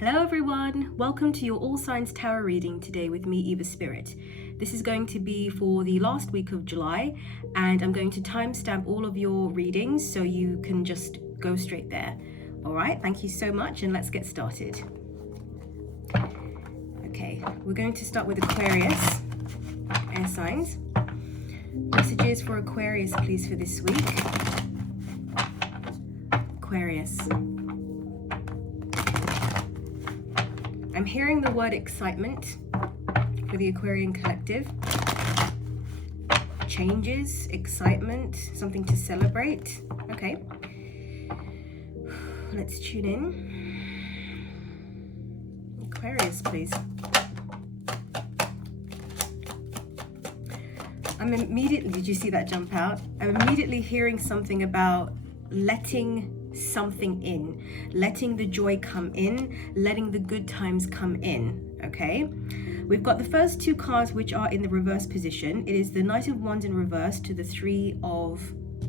Hello everyone, welcome to your All Signs Tarot reading today with me, Eva Spirit. This is going to be for the last week of July, and I'm going to timestamp all of your readings so you can just go straight there. All right, thank you so much, and let's get started. Okay, we're going to start with Aquarius, air signs. Messages for Aquarius, please, for this week. Aquarius. I'm hearing the word excitement for the Aquarian collective. Changes, excitement, something to celebrate. Okay. Let's tune in. Aquarius, please. Did you see that jump out? I'm immediately hearing something about letting something in, letting the joy come in, letting the good times come in. Okay, we've got the first two cards which are in the reverse position. It is the Knight of Wands in reverse to the Three of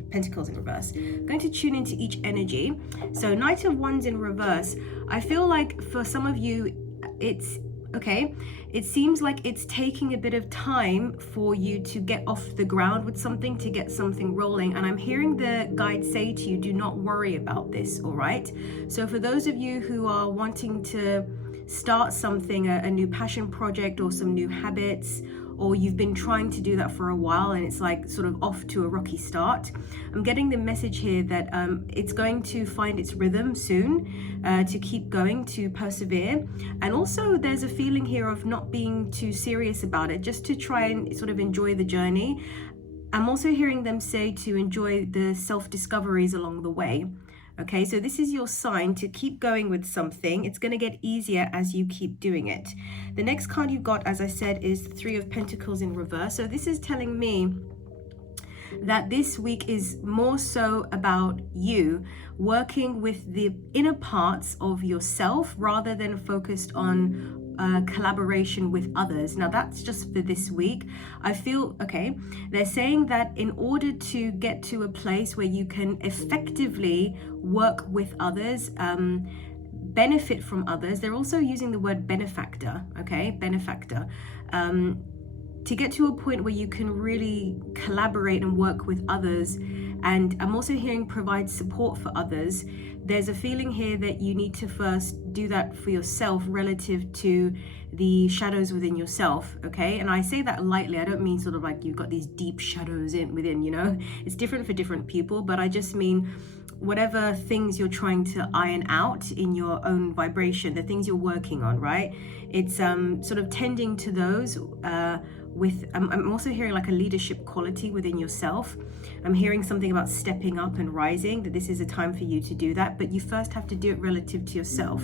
Pentacles in reverse. I'm going to tune into each energy. So Knight of Wands in reverse, I feel like for some of you it's okay, it seems like it's taking a bit of time for you to get off the ground with something, to get something rolling. And I'm hearing the guide say to you, do not worry about this, all right? So for those of you who are wanting to start something, a new passion project or some new habits, or you've been trying to do that for a while and it's like sort of off to a rocky start, I'm getting the message here that it's going to find its rhythm soon, to keep going, to persevere. And also there's a feeling here of not being too serious about it, just to try and sort of enjoy the journey. I'm also hearing them say to enjoy the self-discoveries along the way. Okay, so this is your sign to keep going with something. It's going to get easier as you keep doing it. The next card you've got, as I said, is the Three of Pentacles in reverse. So this is telling me that this week is more so about you working with the inner parts of yourself rather than focused on collaboration with others. Now that's just for this week. I feel, okay, they're saying that in order to get to a place where you can effectively work with others, benefit from others, they're also using the word benefactor, okay, benefactor. To get to a point where you can really collaborate and work with others. And I'm also hearing provide support for others. There's a feeling here that you need to first do that for yourself relative to the shadows within yourself, okay? And I say that lightly. I don't mean sort of like you've got these deep shadows within, you know? It's different for different people, but I just mean whatever things you're trying to iron out in your own vibration, the things you're working on, right? It's sort of tending to those I'm also hearing like a leadership quality within yourself. I'm hearing something about stepping up and rising, that this is a time for you to do that, but you first have to do it relative to yourself.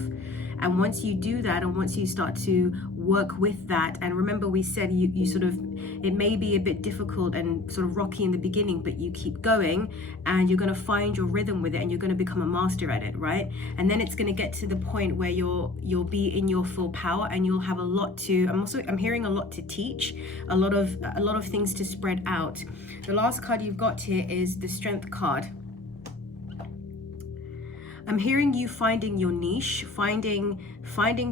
And once you do that, and once you start to work with that, and remember we said you sort of, it may be a bit difficult and sort of rocky in the beginning, but you keep going and you're going to find your rhythm with it and you're going to become a master at it, right? And then it's going to get to the point where you'll be in your full power and you'll have a lot to, I'm hearing a lot to teach, a lot of things to spread out. The last card you've got here is the Strength card. I'm hearing you finding your niche, finding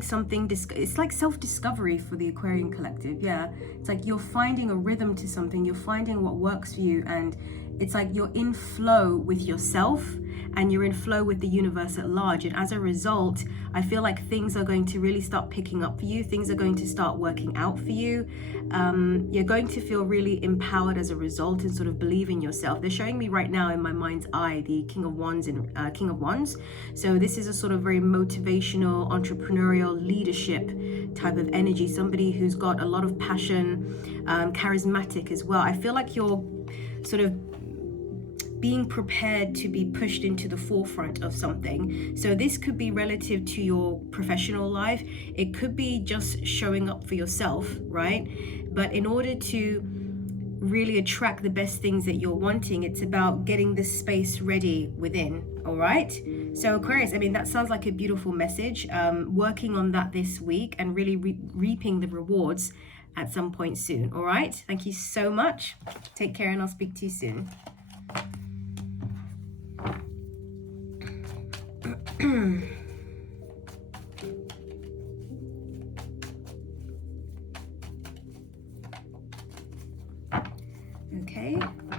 something. It's like self-discovery for the Aquarian collective. Yeah, it's like you're finding a rhythm to something. You're finding what works for you, and it's like you're in flow with yourself and you're in flow with the universe at large. And as a result, I feel like things are going to really start picking up for you. Things are going to start working out for you. You're going to feel really empowered as a result and sort of believe in yourself. They're showing me right now in my mind's eye the King of Wands and King of Wands. So this is a sort of very motivational, entrepreneurial leadership type of energy. Somebody who's got a lot of passion, charismatic as well. I feel like you're sort of being prepared to be pushed into the forefront of something. So this could be relative to your professional life. It could be just showing up for yourself, right? But in order to really attract the best things that you're wanting, it's about getting the space ready within, all right? So Aquarius, I mean, that sounds like a beautiful message. Working on that this week and really reaping the rewards at some point soon, all right? Thank you so much. Take care and I'll speak to you soon.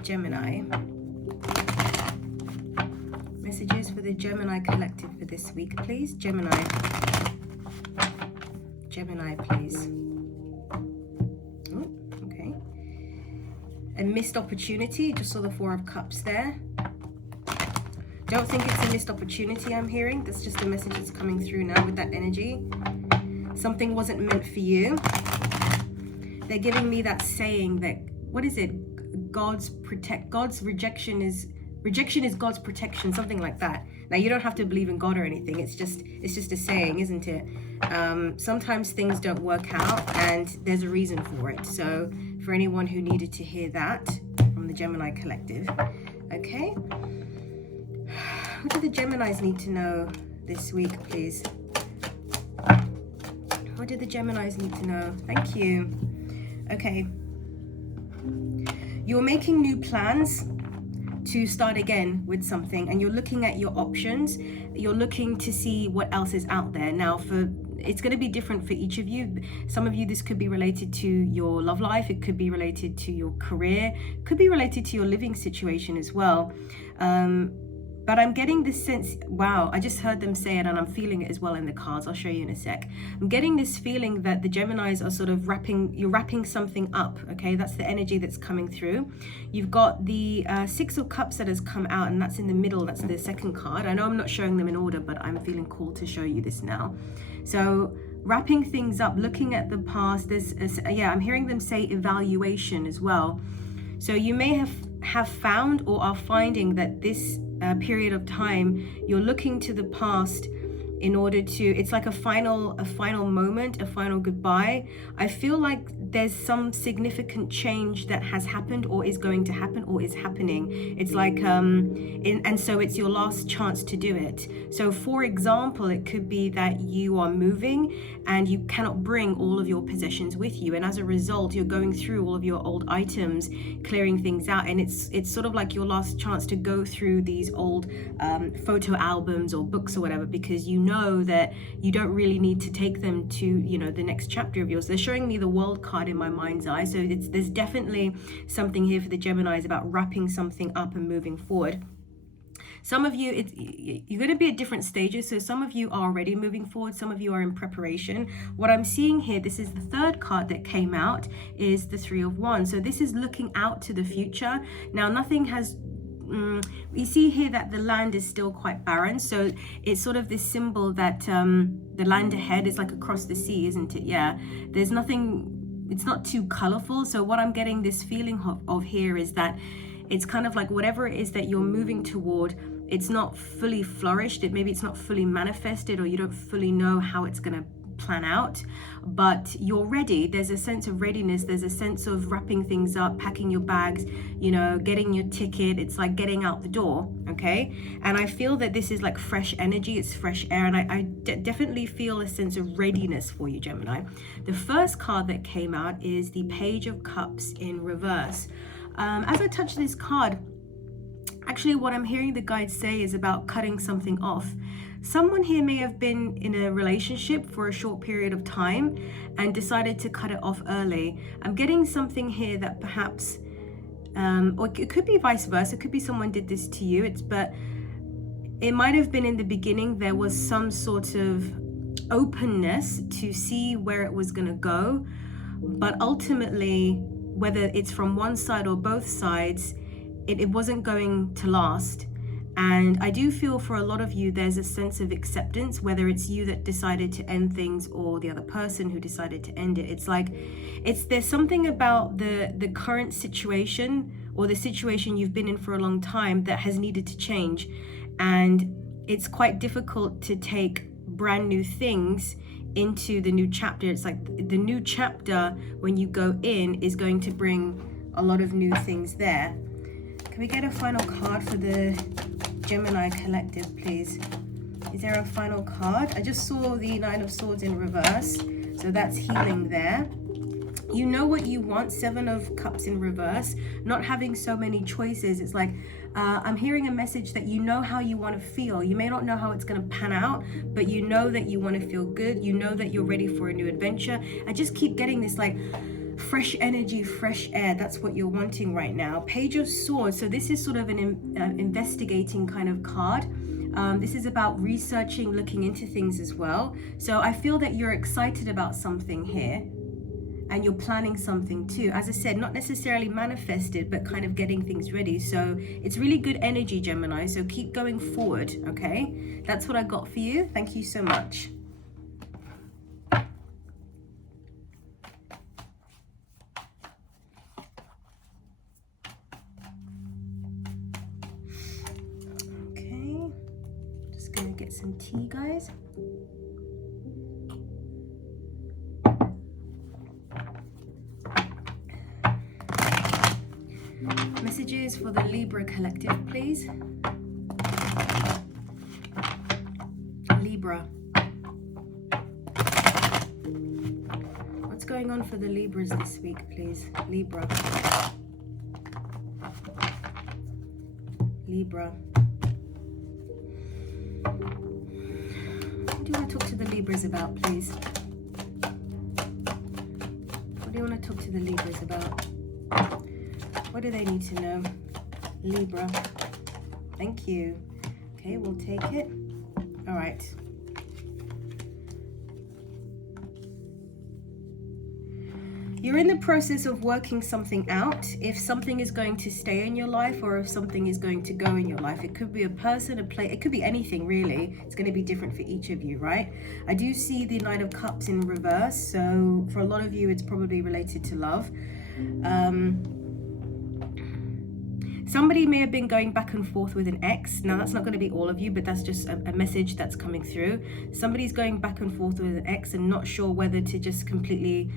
Gemini. Messages for the Gemini collective for this week, please. Gemini. Gemini, please. Oh, okay. A missed opportunity. Just saw the Four of Cups there. Don't think it's a missed opportunity I'm hearing. That's just a message that's coming through now with that energy. Something wasn't meant for you. They're giving me that saying that, what is it? God's rejection is God's protection, something like that. Now, you don't have to believe in God or anything. It's just a saying, isn't it? Sometimes things don't work out and there's a reason for it. So for anyone who needed to hear that from the Gemini collective. Okay. What do the Geminis need to know this week, please? What do the Geminis need to know? Thank you. Okay. You're making new plans to start again with something, and you're looking at your options. You're looking to see what else is out there. Now, it's going to be different for each of you. Some of you, this could be related to your love life. It could be related to your career. It could be related to your living situation as well. But I'm getting this sense, wow, I just heard them say it and I'm feeling it as well in the cards. I'll show you in a sec. I'm getting this feeling that the Geminis are sort of you're wrapping something up, okay? That's the energy that's coming through. You've got the Six of Cups that has come out, and that's in the middle. That's the second card. I know I'm not showing them in order, but I'm feeling called to show you this now. So wrapping things up, looking at the past. I'm hearing them say evaluation as well. So you may have found or are finding that this period of time, you're looking to the past in order to, it's like a final moment, a final goodbye. I feel like there's some significant change that has happened or is going to happen or is happening. It's like and so it's your last chance to do it. So for example, it could be that you are moving and you cannot bring all of your possessions with you, and as a result you're going through all of your old items, clearing things out, and it's sort of like your last chance to go through these old photo albums or books or whatever, because you know that you don't really need to take them to, you know, the next chapter of yours. They're showing me the World card in my mind's eye, so there's definitely something here for the Geminis about wrapping something up and moving forward. Some of you, you're going to be at different stages. So some of you are already moving forward. Some of you are in preparation. What I'm seeing here, this is the third card that came out, is the Three of Wands. So this is looking out to the future. Now, nothing has... you see here that the land is still quite barren. So it's sort of this symbol that the land ahead is like across the sea, isn't it? Yeah. There's nothing... It's not too colorful. So what I'm getting this feeling of here is that it's kind of like whatever it is that you're moving toward, it's not fully flourished. Maybe it's not fully manifested, or you don't fully know how it's going to plan out, but you're ready. There's a sense of readiness. There's a sense of wrapping things up, packing your bags, you know, getting your ticket. It's like getting out the door, okay? And I feel that this is like fresh energy. It's fresh air, and I definitely feel a sense of readiness for you, Gemini. The first card that came out is the Page of Cups in reverse. As I touch this card, actually what I'm hearing the guides say is about cutting something off. Someone here may have been in a relationship for a short period of time and decided to cut it off early. I'm getting something here that perhaps, or it could be vice versa. It could be someone did this to you. But it might have been in the beginning there was some sort of openness to see where it was going to go. But ultimately, whether it's from one side or both sides, it wasn't going to last. And I do feel for a lot of you, there's a sense of acceptance, whether it's you that decided to end things or the other person who decided to end it. It's like, there's something about the current situation or the situation you've been in for a long time that has needed to change. And it's quite difficult to take brand new things into the new chapter. It's like the new chapter, when you go in, is going to bring a lot of new things there. Can we get a final card for the Gemini collective, please? Is there a final card? I just saw the Nine of Swords in reverse, so that's healing there. You know what you want. Seven of Cups in reverse. Not having so many choices. It's like I'm hearing a message that you know how you want to feel. You may not know how it's going to pan out, but you know that you want to feel good. You know that you're ready for a new adventure. I just keep getting this like, fresh energy, fresh air. That's what you're wanting right now. Page of Swords. So this is sort of an investigating kind of card. This is about researching, looking into things as well. So I feel that you're excited about something here, and you're planning something too. As I said, not necessarily manifested, but kind of getting things ready. So it's really good energy, Gemini. So keep going forward, okay? That's what I got for you. Thank you so much. Okay, just gonna get some tea, guys. Messages for the Libra collective, please. Libra. What's going on for the Libras this week, please? Libra. Libra. What do you want to talk to the Libras about, please? What do you want to talk to the Libras about? What do they need to know? Libra. Thank you. Okay, we'll take it. All right. You're in the process of working something out. If something is going to stay in your life or if something is going to go in your life. It could be a person, a place, it could be anything really. It's going to be different for each of you, right? I do see the Knight of Cups in reverse. So for a lot of you, it's probably related to love. Somebody may have been going back and forth with an ex. Now, that's not going to be all of you, but that's just a message that's coming through. Somebody's going back and forth with an ex and not sure whether to just completely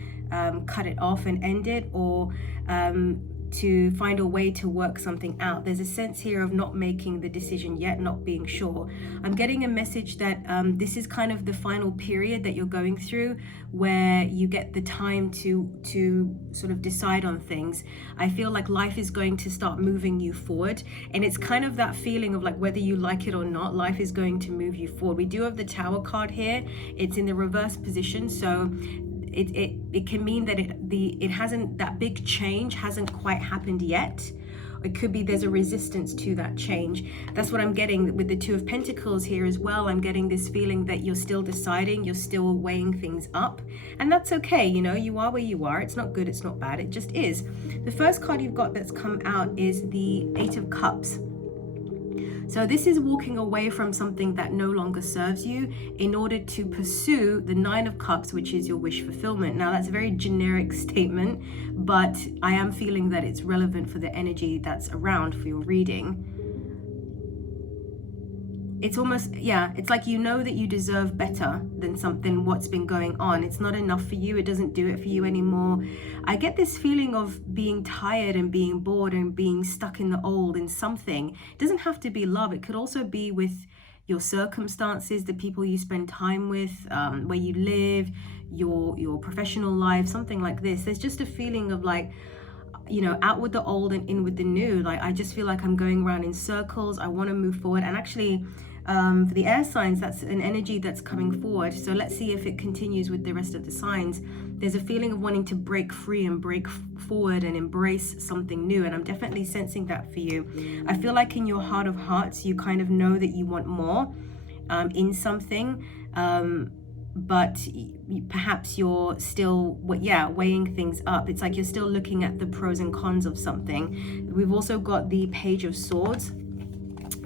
cut it off and end it, or to find a way to work something out. There's a sense here of not making the decision yet, not being sure. I'm getting a message that this is kind of the final period that you're going through where you get the time to sort of decide on things. I feel like life is going to start moving you forward, and it's kind of that feeling of like whether you like it or not, life is going to move you forward. We do have the Tower card here. It's in the reverse position, so it can mean that it hasn't, that big change hasn't quite happened yet. It could be there's a resistance to that change. That's what I'm getting with the Two of Pentacles here as well. I'm getting this feeling that you're still deciding, you're still weighing things up, and that's okay. You know, you are where you are. It's not good, it's not bad, it just is. The first card you've got that's come out is the Eight of Cups. So this is walking away from something that no longer serves you in order to pursue the Nine of Cups, which is your wish fulfillment. Now, that's a very generic statement, but I am feeling that it's relevant for the energy that's around for your reading. It's almost, yeah, it's like you know that you deserve better than something, what's been going on. It's not enough for you. It doesn't do it for you anymore. I get this feeling of being tired and being bored and being stuck in the old in something. It doesn't have to be love. It could also be with your circumstances, the people you spend time with, where you live, your professional life, something like this. There's just a feeling of like, you know, out with the old and in with the new. Like, I just feel like I'm going around in circles. I want to move forward. And actually, for the air signs, that's an energy that's coming forward. So let's see if it continues with the rest of the signs. There's a feeling of wanting to break free and break forward and embrace something new. And I'm definitely sensing that for you. I feel like in your heart of hearts, you kind of know that you want more in something. But perhaps you're still, weighing things up. It's like you're still looking at the pros and cons of something. We've also got the Page of Swords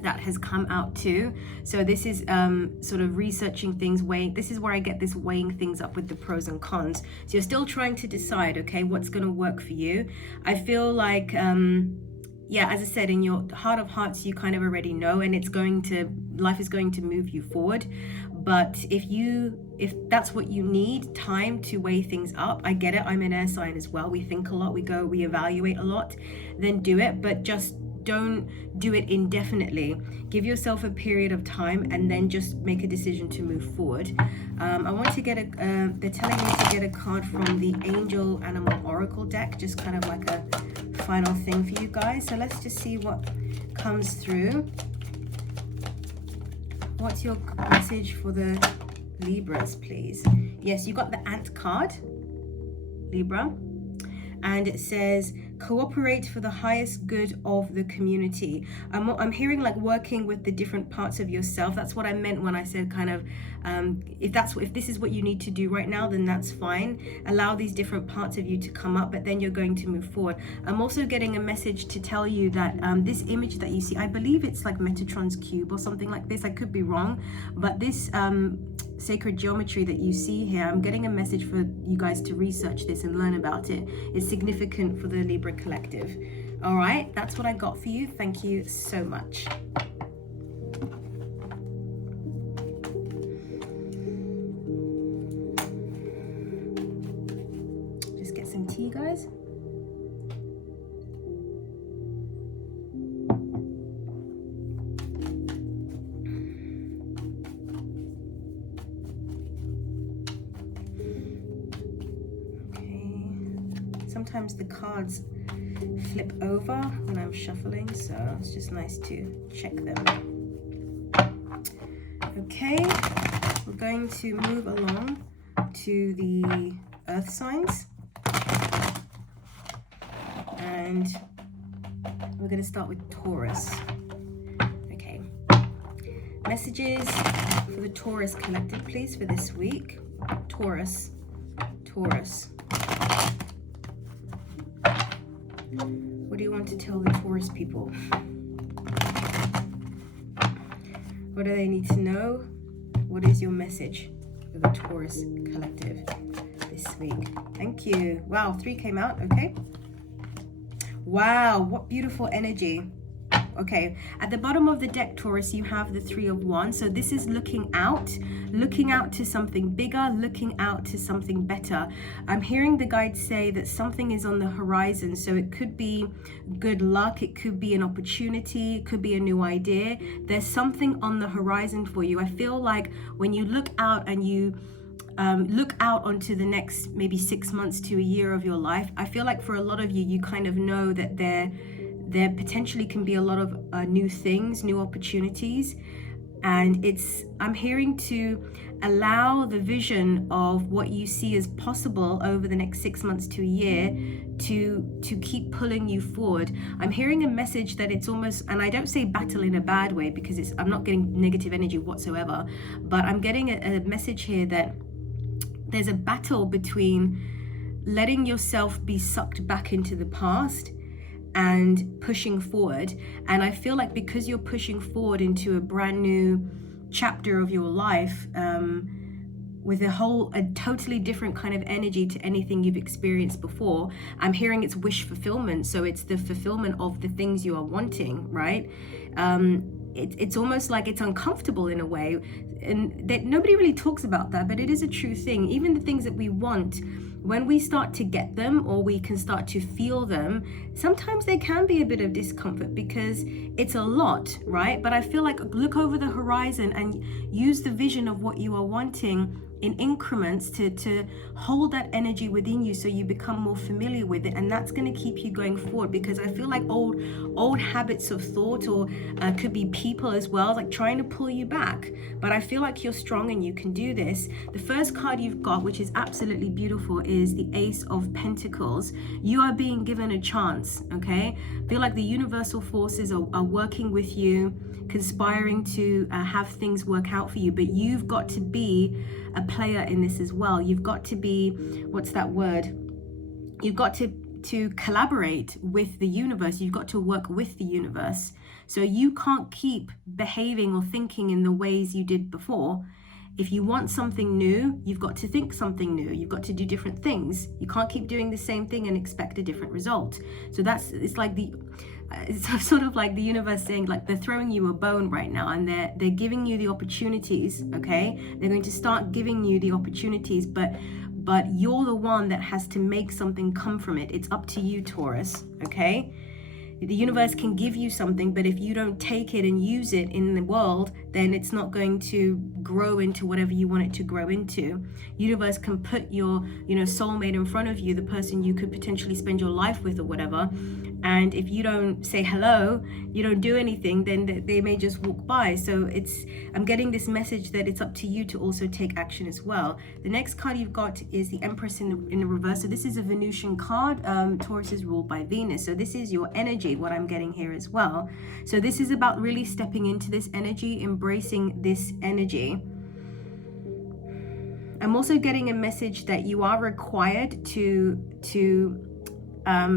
that has come out too. So this is sort of researching things, weighing. This is where I get this weighing things up with the pros and cons. So you're still trying to decide, okay, what's going to work for you. I feel like, as I said, in your heart of hearts, you kind of already know, and life is going to move you forward. But if that's what you need, time to weigh things up, I get it. I'm an air sign as well. We think a lot, we evaluate a lot, then do it, but just don't do it indefinitely. Give yourself a period of time and then just make a decision to move forward. I want to get they're telling me to get a card from the Angel Animal Oracle deck, just kind of like a final thing for you guys. So let's just see what comes through. What's your message for the Libras, please? Yes, you got the Ant card, Libra. and it says cooperate for the highest good of the community. I'm hearing like working with the different parts of yourself. That's what I meant when I said kind of if this is what you need to do right now, then that's fine. Allow these different parts of you to come up, but then you're going to move forward. I'm also getting a message to tell you that this image that you see, I believe it's like Metatron's cube or something like this. I could be wrong, but this sacred geometry that you see here, I'm getting a message for you guys to research this and learn about it. It's significant for the Libra collective. All right, that's what I got for you. Thank you so much. Just get some tea, guys. Sometimes the cards flip over when I'm shuffling, so it's just nice to check them. Okay, we're going to move along to the earth signs, and we're going to start with Taurus. Okay, messages for the Taurus collective, please, for this week. Taurus. What do you want to tell the Taurus people? What do they need to know? What is your message for the Taurus collective this week? Thank you. Wow, 3 came out. Okay. Wow, what beautiful energy. Okay, at the bottom of the deck, Taurus, you have the 3 of Wands. So this is looking out to something bigger, looking out to something better. I'm hearing the guides say that something is on the horizon. So it could be good luck, it could be an opportunity, it could be a new idea. There's something on the horizon for you. I feel like when you look out and you look out onto the next maybe 6 months to a year of your life, I feel like for a lot of you, you kind of know that there potentially can be a lot of new things, new opportunities. And I'm hearing to allow the vision of what you see as possible over the next 6 months to a year to keep pulling you forward. I'm hearing a message that it's almost, and I don't say battle in a bad way because I'm not getting negative energy whatsoever, but I'm getting a message here that there's a battle between letting yourself be sucked back into the past and pushing forward. And I feel like because you're pushing forward into a brand new chapter of your life, with a totally different kind of energy to anything you've experienced before, I'm hearing it's wish fulfillment. So it's the fulfillment of the things you are wanting, right? It's almost like it's uncomfortable in a way, and that nobody really talks about that, but it is a true thing. Even the things that we want, when we start to get them or we can start to feel them, sometimes there can be a bit of discomfort because it's a lot, right? But I feel like look over the horizon and use the vision of what you are wanting in increments to hold that energy within you so you become more familiar with it, and that's going to keep you going forward. Because I feel like old habits of thought, or could be people as well, like trying to pull you back. But I feel like you're strong and you can do this. The first card you've got, which is absolutely beautiful, is the Ace of Pentacles. You are being given a chance, okay? I feel like the universal forces are working with you, conspiring to have things work out for you, but you've got to be a player in this as well. You've got to be, what's that word? You've got to collaborate with the universe. You've got to work with the universe. So you can't keep behaving or thinking in the ways you did before. If you want something new, you've got to think something new. You've got to do different things. You can't keep doing the same thing and expect a different result. So it's sort of like the universe saying, like, they're throwing you a bone right now, and they're giving you the opportunities, okay? They're going to start giving you the opportunities, but you're the one that has to make something come from it. It's up to you, Taurus, okay? The universe can give you something, but if you don't take it and use it in the world, then it's not going to grow into whatever you want it to grow into. Universe can put your, soulmate in front of you, the person you could potentially spend your life with or whatever. And if you don't say hello, you don't do anything, then they may just walk by. So I'm getting this message that it's up to you to also take action as well. The next card you've got is the Empress in the reverse. So this is a Venusian card. Taurus is ruled by Venus. So this is your energy, what I'm getting here as well. So this is about really stepping into this energy, embracing this energy. I'm also getting a message that you are required to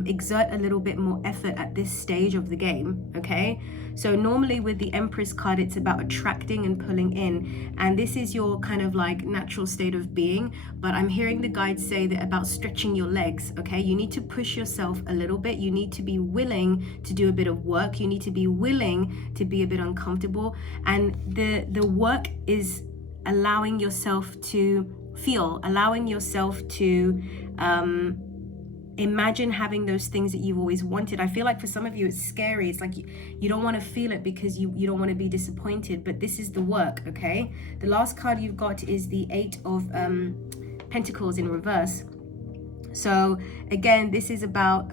exert a little bit more effort at this stage of the game, okay? So normally with the Empress card, it's about attracting and pulling in, and this is your kind of like natural state of being, but I'm hearing the guides say that about stretching your legs, okay? You need to push yourself a little bit. You need to be willing to do a bit of work. You need to be willing to be a bit uncomfortable, and the work is allowing yourself to feel, allowing yourself to imagine having those things that you've always wanted. I feel like for some of you it's scary. It's like you don't want to feel it because you don't want to be disappointed, but this is the work, okay? The last card you've got is the Eight of Pentacles in reverse. So again, this is about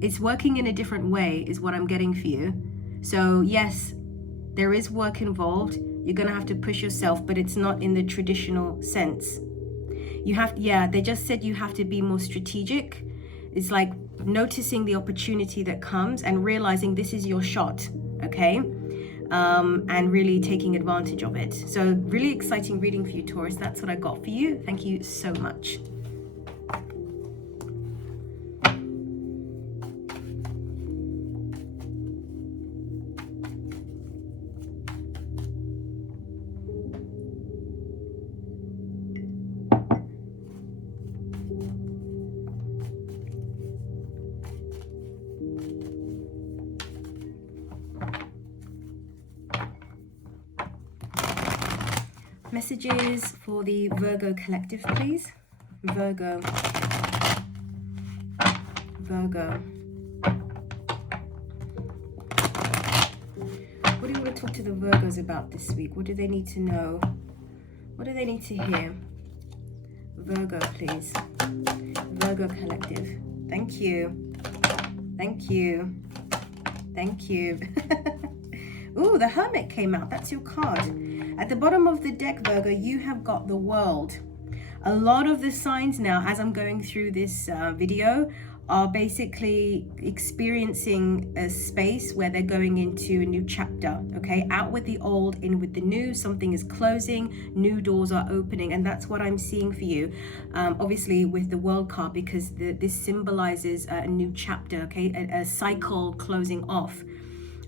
it's working in a different way is what I'm getting for you. So yes, there is work involved. You're gonna have to push yourself, but it's not in the traditional sense. They just said you have to be more strategic. It's like noticing the opportunity that comes and realizing this is your shot, okay? And really taking advantage of it. So really exciting reading for you, Taurus. That's what I got for you. Thank you so much. Messages for the Virgo collective, please. Virgo. What do you want to talk to the Virgos about this week? What do they need to know? What do they need to hear? Virgo, please. Virgo collective. Thank you. Thank you. Thank you. Ooh, the Hermit came out. That's your card. At the bottom of the deck, Virgo, you have got the World. A lot of the signs now, as I'm going through this video, are basically experiencing a space where they're going into a new chapter, okay? Out with the old, in with the new. Something is closing, new doors are opening, and that's what I'm seeing for you. Obviously with the World card, because this symbolizes a new chapter, okay? A cycle closing off.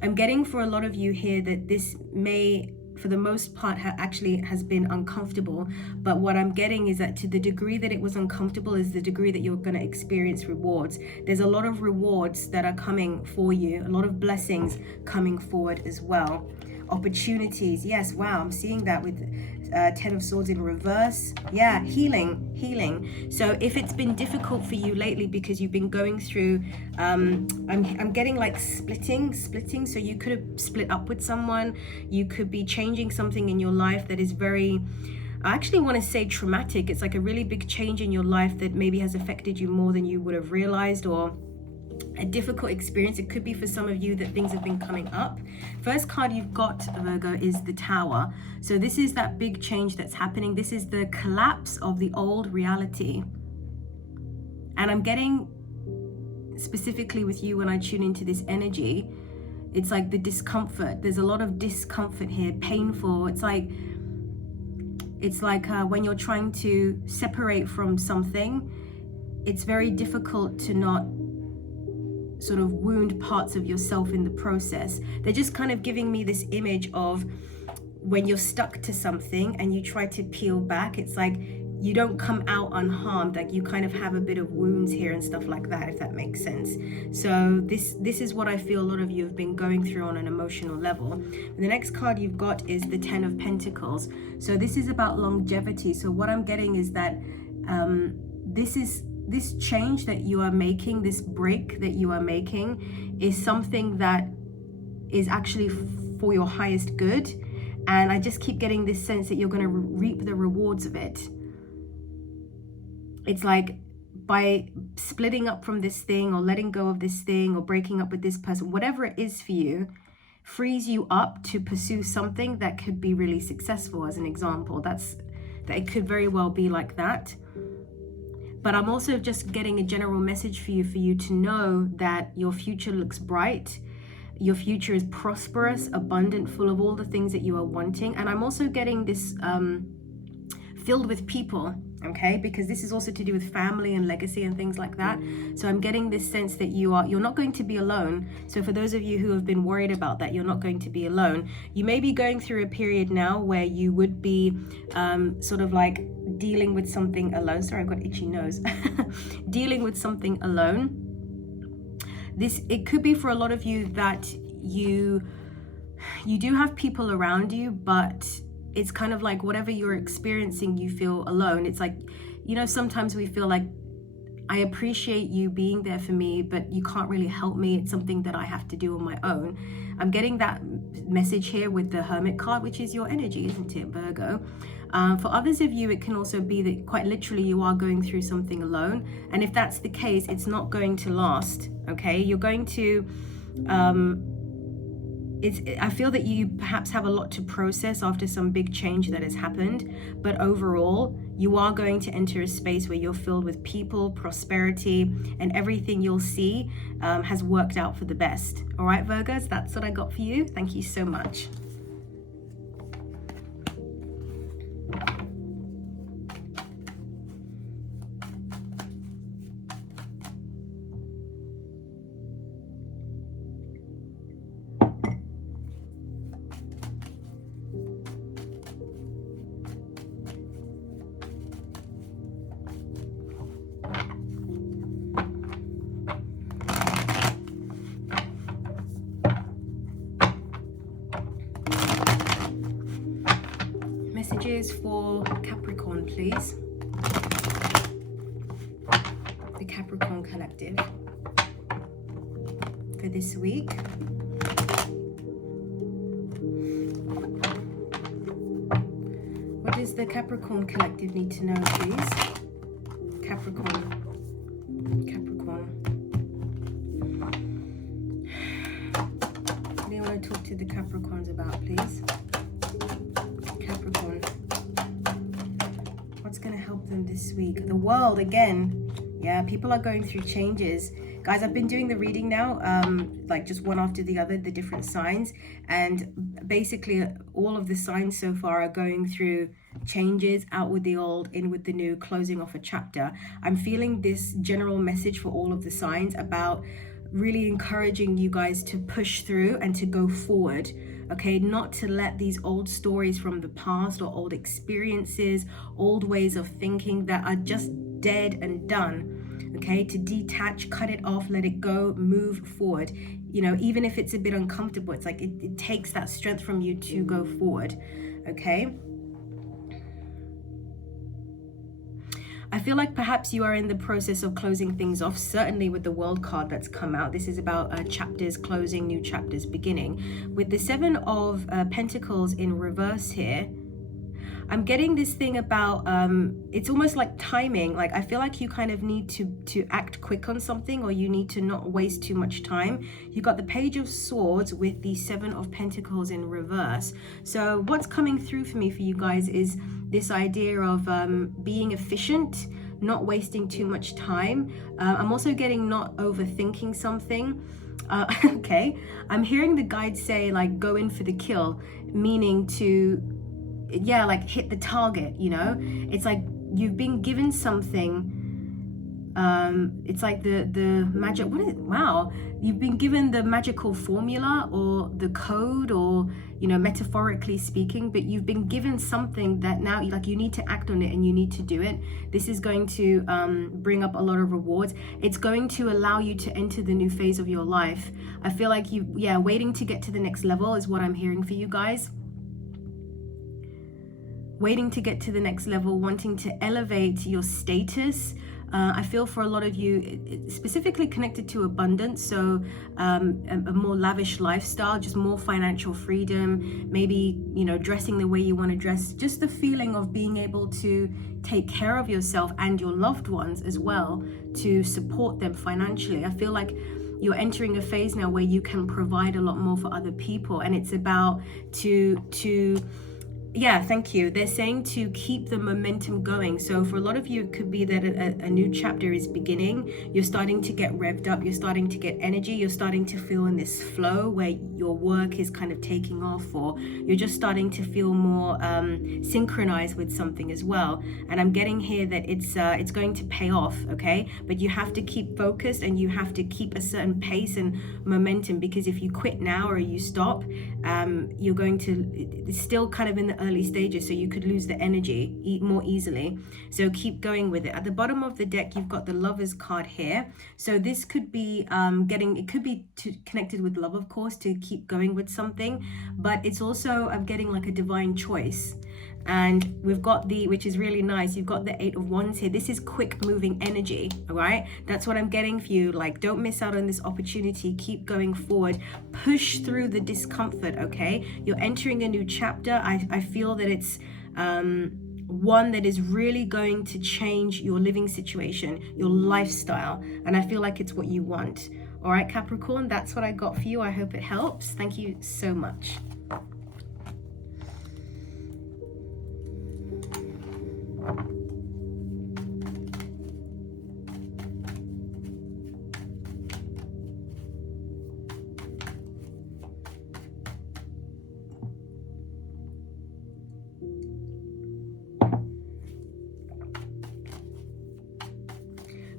I'm getting for a lot of you here that this may, for the most part, has been uncomfortable, but what I'm getting is that to the degree that it was uncomfortable is the degree that you're going to experience rewards. There's a lot of rewards that are coming for you, a lot of blessings coming forward as well. Opportunities, yes, wow, I'm seeing that with Ten of Swords in reverse. Yeah, healing. So if it's been difficult for you lately because you've been going through I'm getting like splitting, so you could have split up with someone, you could be changing something in your life that is very, I actually want to say traumatic. It's like a really big change in your life that maybe has affected you more than you would have realized, or a difficult experience. It could be for some of you that things have been coming up. First card you've got, Virgo, is the Tower. So this is that big change that's happening. This is the collapse of the old reality. And I'm getting, specifically with you when I tune into this energy, it's like the discomfort. There's a lot of discomfort here, painful. It's like when you're trying to separate from something, it's very difficult to not sort of wound parts of yourself in the process. They're just kind of giving me this image of when you're stuck to something and you try to peel back, it's like you don't come out unharmed, like you kind of have a bit of wounds here and stuff like that, if that makes sense. So this is what I feel a lot of you have been going through on an emotional level. And the next card you've got is the Ten of Pentacles. So this is about longevity. So what I'm getting is that this change that you are making, this break that you are making, is something that is actually for your highest good. And I just keep getting this sense that you're going to reap the rewards of it. It's like by splitting up from this thing or letting go of this thing or breaking up with this person, whatever it is for you, frees you up to pursue something that could be really successful. As an example, that it could very well be like that. But I'm also just getting a general message for you to know that your future looks bright. Your future is prosperous, abundant, full of all the things that you are wanting. And I'm also getting this filled with people, okay? Because this is also to do with family and legacy and things like that. So I'm getting this sense that you're not going to be alone. So for those of you who have been worried about that, you're not going to be alone. You may be going through a period now where you would be sort of like dealing with something alone. Sorry, I've got itchy nose. Dealing with something alone. It could be for a lot of you that you do have people around you, but it's kind of like whatever you're experiencing, you feel alone. It's like, you know, sometimes we feel like, I appreciate you being there for me, but you can't really help me. It's something that I have to do on my own. I'm getting that message here with the Hermit card, which is your energy, isn't it, Virgo? For others of you, it can also be that quite literally you are going through something alone. And if that's the case, it's not going to last, okay? You're going to... I feel that you perhaps have a lot to process after some big change that has happened, but overall you are going to enter a space where you're filled with people, prosperity, and everything you'll see has worked out for the best. All right, Virgos, that's what I got for you. Thank you so much. Messages for Capricorn, please. The Capricorn collective for this week. What does the Capricorn collective need to know, please? Capricorn. What do you want to talk to the Capricorns about, please? Capricorn. What's going to help them this week? The world again. Yeah, people are going through changes. Guys, I've been doing the reading now, like just one after the other, the different signs. And basically all of the signs so far are going through changes, out with the old, in with the new, closing off a chapter. I'm feeling this general message for all of the signs about really encouraging you guys to push through and to go forward. Okay, not to let these old stories from the past or old experiences, old ways of thinking that are just dead and done. Okay, to detach, cut it off, let it go, move forward. You know, even if it's a bit uncomfortable, it's like it takes that strength from you to go forward. Okay. I feel like perhaps you are in the process of closing things off, certainly with the World card that's come out. This is about chapters closing, new chapters beginning. With the Seven of Pentacles in reverse here, I'm getting this thing about, it's almost like timing. Like I feel like you kind of need to act quick on something, or you need to not waste too much time. You got the Page of Swords with the Seven of Pentacles in reverse. So what's coming through for me for you guys is this idea of being efficient, not wasting too much time. I'm also getting not overthinking something. Okay, I'm hearing the guides say like go in for the kill, meaning to, yeah, like hit the target, you know? It's like you've been given something. It's like the magic, what is it? Wow, you've been given the magical formula or the code, or, you know, metaphorically speaking, but you've been given something that now like you need to act on it and you need to do it. This is going to bring up a lot of rewards. It's going to allow you to enter the new phase of your life. I feel like waiting to get to the next level is what I'm hearing for you guys. Waiting to get to the next level, wanting to elevate your status, I feel for a lot of you, specifically connected to abundance, so a more lavish lifestyle, just more financial freedom, maybe, you know, dressing the way you want to dress, just the feeling of being able to take care of yourself and your loved ones as well, to support them financially. I feel like you're entering a phase now where you can provide a lot more for other people, and it's about yeah, thank you. They're saying to keep the momentum going. So for a lot of you, it could be that a new chapter is beginning. You're starting to get revved up. You're starting to get energy. You're starting to feel in this flow where your work is kind of taking off, or you're just starting to feel more synchronized with something as well. And I'm getting here that it's going to pay off, okay? But you have to keep focused, and you have to keep a certain pace and momentum, because if you quit now or you stop, you're going to, it's still kind of in the early stages, so you could lose the energy more easily. So keep going with it. At the bottom of the deck, you've got the Lovers card here. So this could be it could be connected with love, of course, to keep going with something, but it's also, I'm getting like a divine choice. And we've got which is really nice, you've got the 8 of Wands here. This is quick moving energy, all right? That's what I'm getting for you. Like, don't miss out on this opportunity. Keep going forward. Push through the discomfort, okay? You're entering a new chapter. I feel that it's one that is really going to change your living situation, your lifestyle. And I feel like it's what you want. All right, Capricorn, that's what I got for you. I hope it helps. Thank you so much.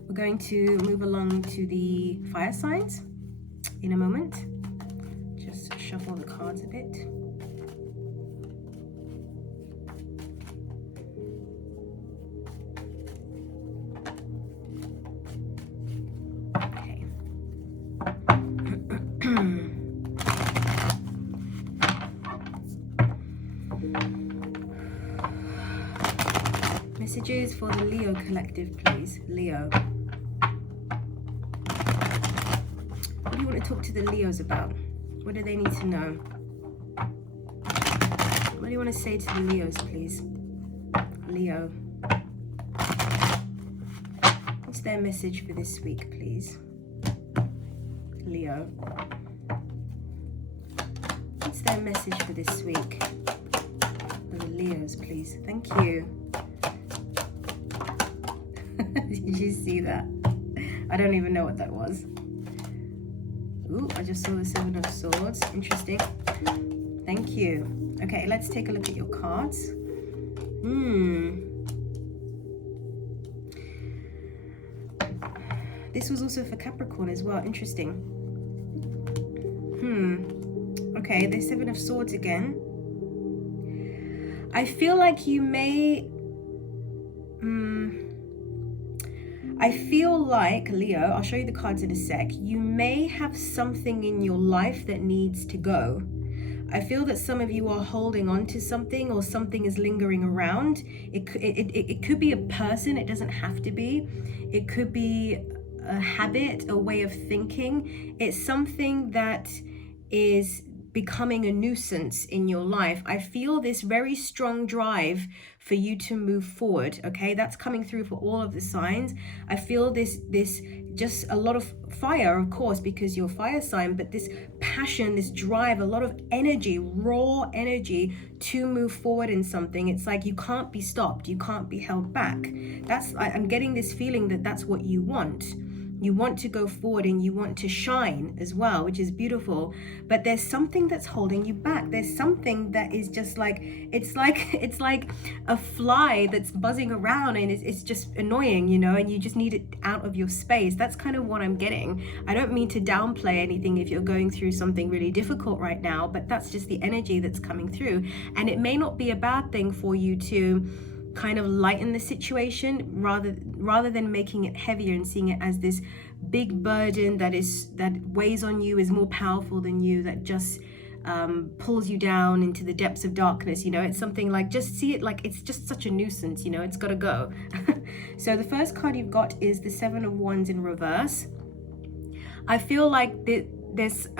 We're going to move along to the fire signs in a moment. Just shuffle the cards a bit. Okay. Messages for the Leo collective, please. Leo. What do you want to talk to the Leos about? What do they need to know? What do you want to say to the Leos, please? Leo. What's their message for this week, please? Leo. What's their message for this week? For the Leos, please. Thank you. Did you see that? I don't even know what that was. Ooh, I just saw the 7 of Swords. Interesting. Thank you. Okay, let's take a look at your cards. This was also for Capricorn as well. Interesting. Okay, the 7 of Swords again. I feel like you may... I feel like, Leo, I'll show you the cards in a sec, you may have something in your life that needs to go. I feel that some of you are holding on to something, or something is lingering around. It could be a person, it doesn't have to be. It could be a habit, a way of thinking. It's something that is becoming a nuisance in your life. I feel this very strong drive for you to move forward, okay? That's coming through for all of the signs. I feel this just a lot of fire, of course, because you're fire sign, but this passion, this drive, a lot of energy, raw energy to move forward in something. It's like you can't be stopped, you can't be held back. I'm getting this feeling that that's what you want. You want to go forward and you want to shine as well, which is beautiful. But there's something that's holding you back. There's something that is just like, it's like a fly that's buzzing around, and it's just annoying, you know, and you just need it out of your space. That's kind of what I'm getting. I don't mean to downplay anything if you're going through something really difficult right now, but that's just the energy that's coming through. And it may not be a bad thing for you to kind of lighten the situation rather than making it heavier and seeing it as this big burden that weighs on you, is more powerful than you, that just pulls you down into the depths of darkness. You know, it's something like, just see it like it's just such a nuisance, you know, it's got to go. So the first card you've got is the Seven of Wands in reverse. I feel like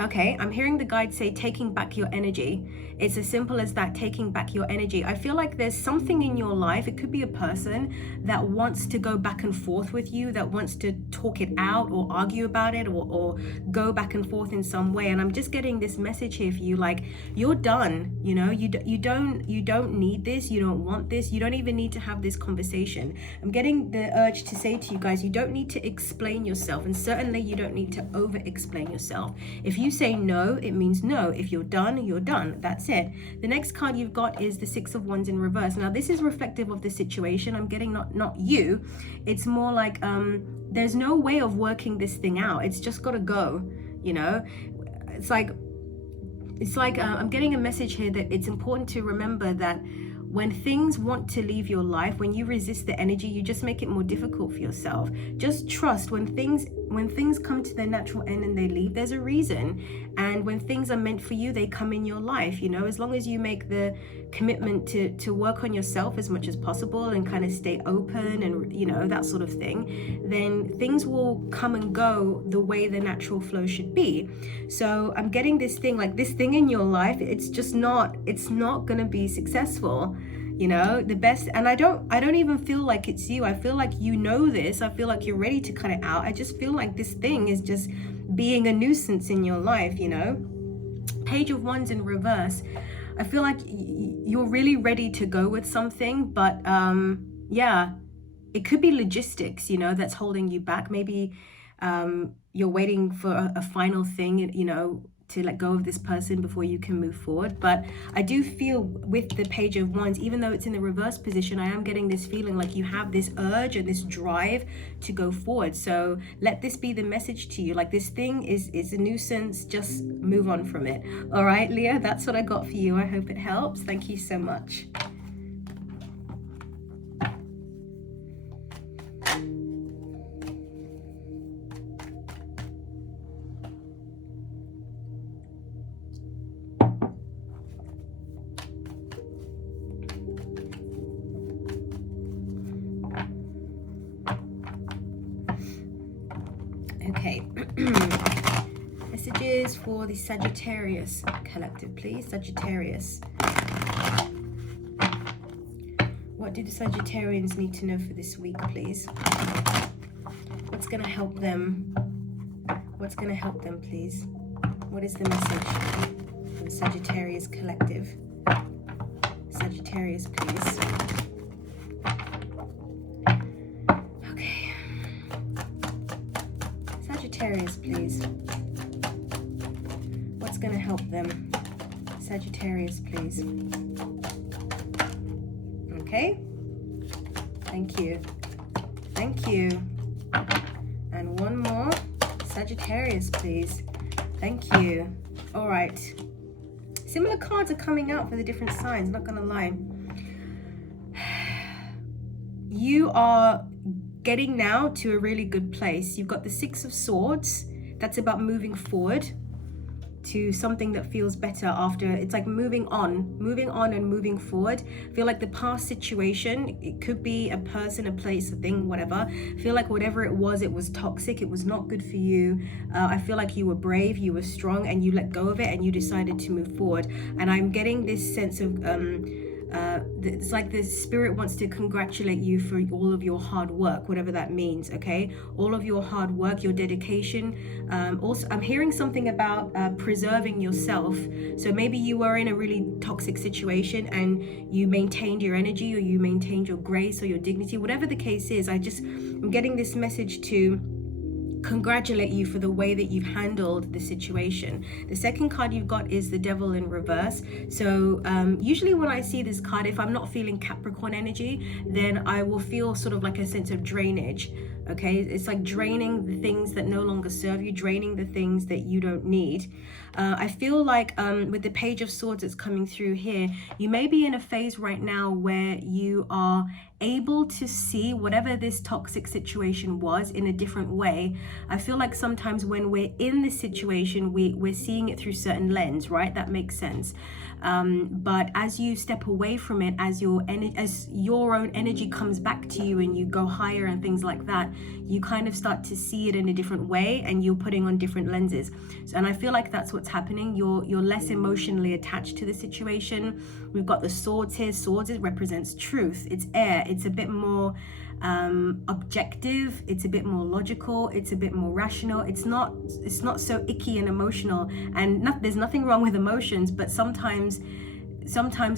okay, I'm hearing the guide say taking back your energy. It's as simple as that, taking back your energy. I feel like there's something in your life, it could be a person that wants to go back and forth with you, that wants to talk it out or argue about it, or go back and forth in some way. And I'm just getting this message here for you, like, you're done, you know, you don't need this, you don't want this, you don't even need to have this conversation. I'm getting the urge to say to you guys, you don't need to explain yourself, and certainly you don't need to over explain yourself. If you say no, it means no. If you're done, you're done. That's it. The next card you've got is the Six of Wands in reverse. Now this is reflective of the situation. I'm getting not you. It's more like there's no way of working this thing out. It's just got to go, you know. It's like I'm getting a message here that it's important to remember that when things want to leave your life, when you resist the energy, you just make it more difficult for yourself. Just trust when things come to their natural end and they leave, there's a reason. And when things are meant for you, they come in your life, you know. As long as you make the commitment to work on yourself as much as possible and kind of stay open and, you know, that sort of thing, then things will come and go the way the natural flow should be. So I'm getting this thing, like this thing in your life, it's not gonna be successful, you know. The best, and I don't even feel like it's you. I feel like you know this. I feel like you're ready to cut it out. I just feel like this thing is just being a nuisance in your life, you know. Page of Wands in reverse. I feel like you're really ready to go with something, but yeah, it could be logistics, you know, that's holding you back. Maybe you're waiting for a final thing, you know, to let go of this person before you can move forward. But I do feel with the Page of Wands, even though it's in the reverse position, I am getting this feeling like you have this urge and this drive to go forward. So let this be the message to you, like this thing is a nuisance, just move on from it. All right, Leo, that's what I got for you. I hope it helps. Thank you so much. Okay, messages for the Sagittarius collective, please. Sagittarius. What do the Sagittarians need to know for this week, please? What's going to help them? What's going to help them, please? What is the message for the Sagittarius collective? Sagittarius, please. Sagittarius, please. What's going to help them? Sagittarius, please. Okay. Thank you. Thank you. And one more. Sagittarius, please. Thank you. All right. Similar cards are coming out for the different signs, not going to lie. You are getting now to a really good place. You've got the Six of Swords. That's about moving forward to something that feels better after. It's like moving on and moving forward. I feel like the past situation, it could be a person, a place, a thing, whatever. I feel like whatever it was toxic. It was not good for you. I feel like you were brave, you were strong, and you let go of it and you decided to move forward. And I'm getting this sense of it's like the spirit wants to congratulate you for all of your hard work, whatever that means. Okay, all of your hard work, your dedication. Also, I'm hearing something about preserving yourself. So maybe you were in a really toxic situation and you maintained your energy, or you maintained your grace or your dignity, whatever the case is. I'm getting this message to congratulate you for the way that you've handled the situation. The second card you've got is the Devil in reverse. So usually when I see this card, if I'm not feeling Capricorn energy, then I will feel sort of like a sense of drainage. Okay, it's like draining the things that no longer serve you, draining the things that you don't need. I feel like with the Page of Swords that's coming through here, you may be in a phase right now where you are able to see whatever this toxic situation was in a different way. I feel like sometimes when we're in this situation, we're seeing it through certain lens, right? That makes sense. But as you step away from it, as your own energy comes back to you and you go higher and things like that, you kind of start to see it in a different way, and you're putting on different lenses. And I feel like that's what's happening. You're less emotionally attached to the situation. We've got the swords here. Swords, it represents truth. It's air. It's a bit more objective. It's a bit more logical. It's a bit more rational. It's not so icky and emotional. And there's nothing wrong with emotions, but sometimes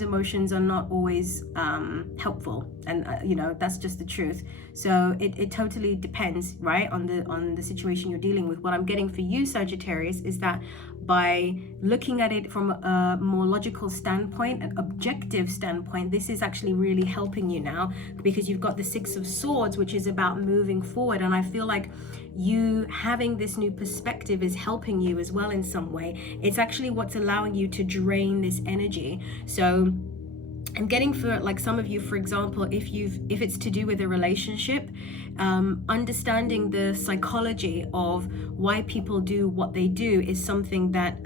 emotions are not always helpful, and that's just the truth. So it totally depends, right, on the situation you're dealing with. What I'm getting for you, Sagittarius, is that by looking at it from a more logical standpoint, an objective standpoint, this is actually really helping you now, because you've got the Six of Swords, which is about moving forward. And I feel like you having this new perspective is helping you as well in some way. It's actually what's allowing you to drain this energy. So I'm getting for like some of you, for example, if it's to do with a relationship, understanding the psychology of why people do what they do is something that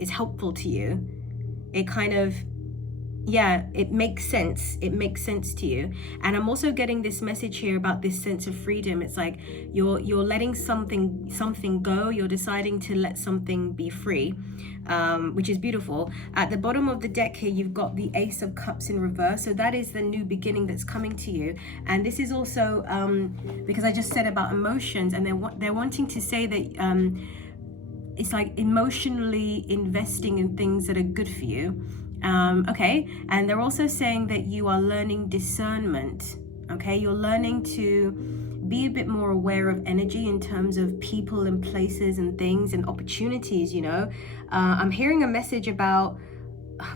is helpful to you. It kind of, it makes sense. It makes sense to you. And I'm also getting this message here about this sense of freedom. It's like you're letting something go. You're deciding to let something be free, which is beautiful. At the bottom of the deck here, you've got the Ace of Cups in reverse. So that is the new beginning that's coming to you. And this is also because I just said about emotions, and they're wanting to say that it's like emotionally investing in things that are good for you. Okay, and they're also saying that you are learning discernment. Okay, you're learning to be a bit more aware of energy in terms of people and places and things and opportunities. I'm hearing a message about,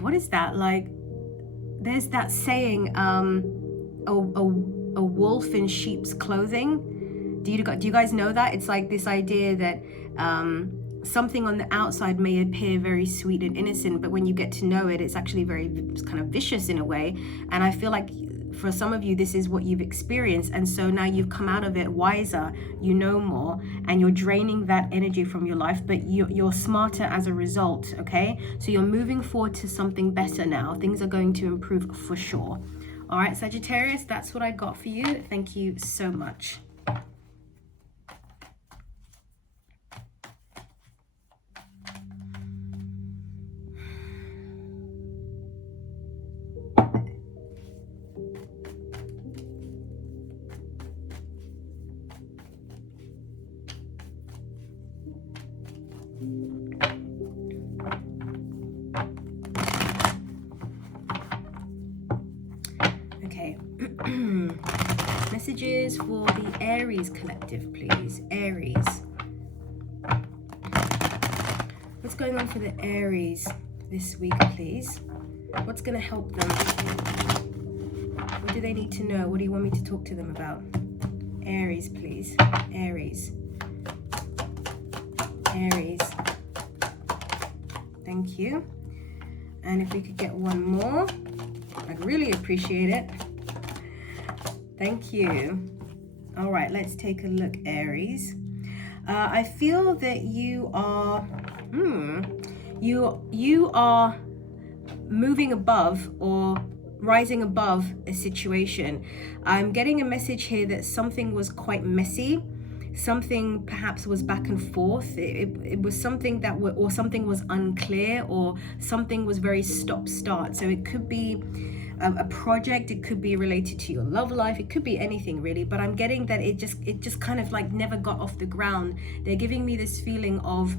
what is that, like there's that saying, a wolf in sheep's clothing. Do you guys know that? It's like this idea that something on the outside may appear very sweet and innocent, but when you get to know it, it's actually very kind of vicious in a way. And I feel like for some of you, this is what you've experienced. And so now you've come out of it wiser, you know more, and you're draining that energy from your life, but you're smarter as a result, okay? So you're moving forward to something better now. Things are going to improve for sure. All right, Sagittarius, that's what I got for you. Thank you so much. Messages for the Aries collective, please. Aries. What's going on for the Aries this week, please? What's going to help them? What do they need to know? What do you want me to talk to them about? Aries, please. Aries. Aries. Thank you. And if we could get one more, I'd really appreciate it. Thank you. All right, let's take a look, Aries. I feel that you are moving above or rising above a situation. I'm getting a message here that something was quite messy. Something perhaps was back and forth. It was something or something was unclear, or something was very stop-start. So it could be a project, it could be related to your love life, it could be anything really, but I'm getting that it just kind of like never got off the ground. They're giving me this feeling of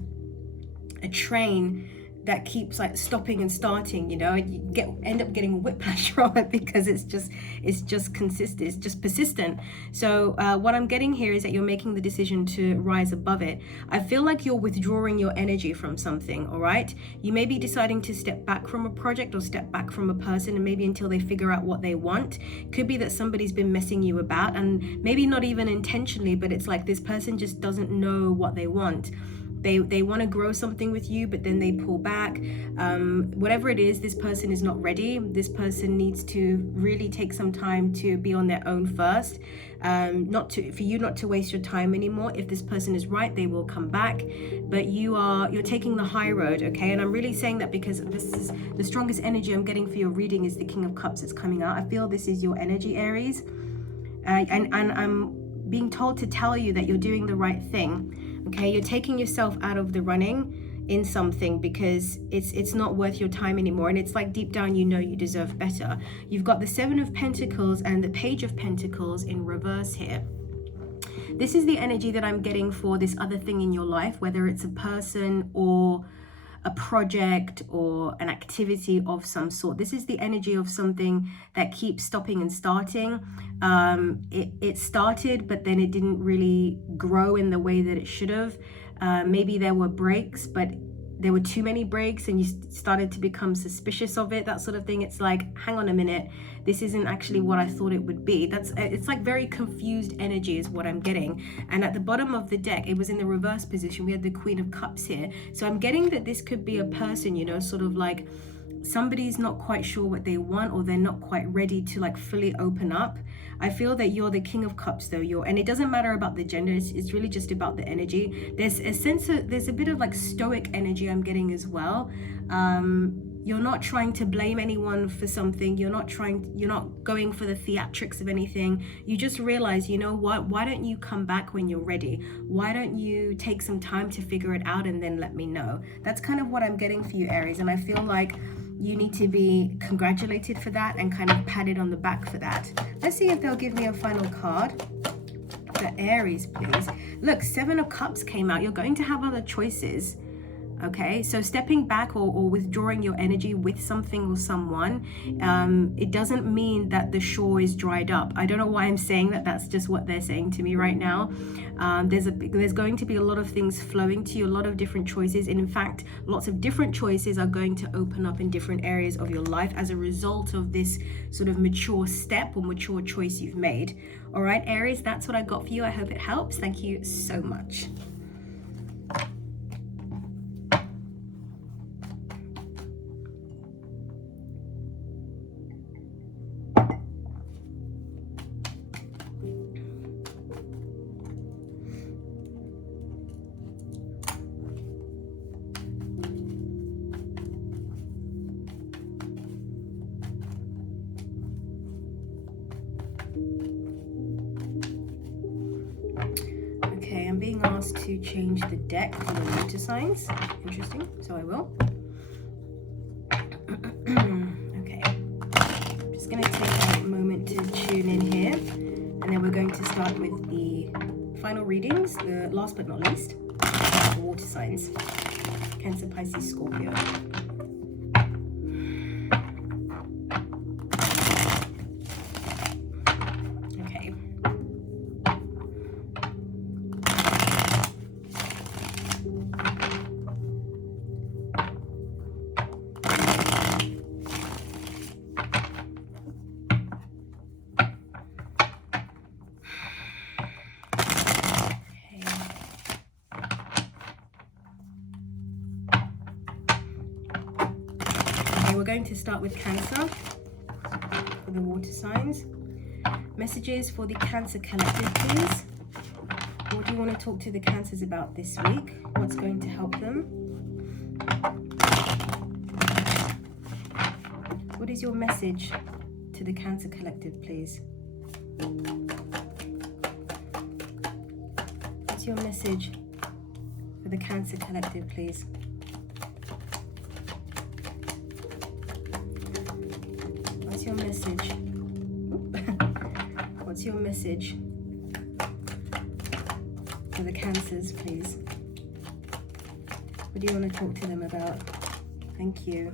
a train that keeps like stopping and starting, you know, you end up getting whiplash from it because it's just consistent, it's just persistent. So what I'm getting here is that you're making the decision to rise above it. I feel like you're withdrawing your energy from something, all right? You may be deciding to step back from a project or step back from a person, and maybe until they figure out what they want. Could be that somebody's been messing you about, and maybe not even intentionally, but it's like this person just doesn't know what they want. They want to grow something with you, but then they pull back. Whatever it is, this person is not ready. This person needs to really take some time to be on their own first. For you not to waste your time anymore. If this person is right, they will come back. But you're taking the high road, okay? And I'm really saying that because this is the strongest energy I'm getting for your reading is the King of Cups that's coming out. I feel this is your energy, Aries. And I'm being told to tell you that you're doing the right thing. Okay, you're taking yourself out of the running in something because it's not worth your time anymore, and it's like deep down you know you deserve better. You've got the Seven of Pentacles and the Page of Pentacles in reverse here. This is the energy that I'm getting for this other thing in your life, whether it's a person or a project or an activity of some sort. This is the energy of something that keeps stopping and starting. It started, but then it didn't really grow in the way that it should have. Maybe there were breaks, but there were too many breaks and you started to become suspicious of it, that sort of thing. It's like, hang on a minute, this isn't actually what I thought it would be. It's like very confused energy is what I'm getting. And at the bottom of the deck, it was in the reverse position. We had the Queen of Cups here. So I'm getting that this could be a person, you know, sort of like somebody's not quite sure what they want, or they're not quite ready to like fully open up. I feel that you're the King of Cups though, and it doesn't matter about the gender, it's really just about the energy. There's a bit of like stoic energy I'm getting as well. You're not trying to blame anyone for something. You're not going for the theatrics of anything. You just realize, you know what, why don't you come back when you're ready? Why don't you take some time to figure it out and then let me know? That's kind of what I'm getting for you, Aries, and I feel like you need to be congratulated for that and kind of patted on the back for that. Let's see if they'll give me a final card for Aries, please. Look, Seven of Cups came out. You're going to have other choices. Okay, so stepping back or withdrawing your energy with something or someone, it doesn't mean that the shore is dried up. I don't know why I'm saying that. That's just what they're saying to me right now. There's going to be a lot of things flowing to you, a lot of different choices. And in fact, lots of different choices are going to open up in different areas of your life as a result of this sort of mature step or mature choice you've made. All right, Aries, that's what I got for you. I hope it helps. Thank you so much. Being asked to change the deck for the water signs. Interesting, so I will. Okay, I'm just going to take a moment to tune in here, and then we're going to start with the final readings, the last but not least, the water signs. Cancer, Pisces, Scorpio. We're going to start with Cancer for the water signs. Messages for the Cancer collective, please. What do you want to talk to the Cancers about this week? What's going to help them? What is your message to the Cancer collective, please? What's your message for the Cancer collective, please? What's your message? What's your message for the Cancers, please? What do you want to talk to them about? Thank you.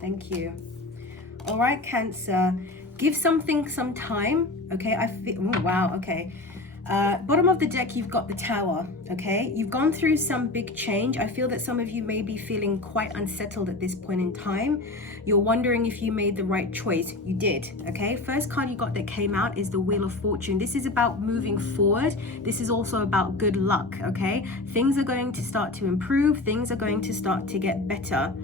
Thank you. All right, Cancer. Give something some time, okay? I feel, oh, wow, okay. Bottom of the deck, you've got the Tower, okay? You've gone through some big change. I feel that some of you may be feeling quite unsettled at this point in time. You're wondering if you made the right choice. You did, okay? First card you got that came out is the Wheel of Fortune. This is about moving forward. This is also about good luck, okay? Things are going to start to improve. Things are going to start to get better.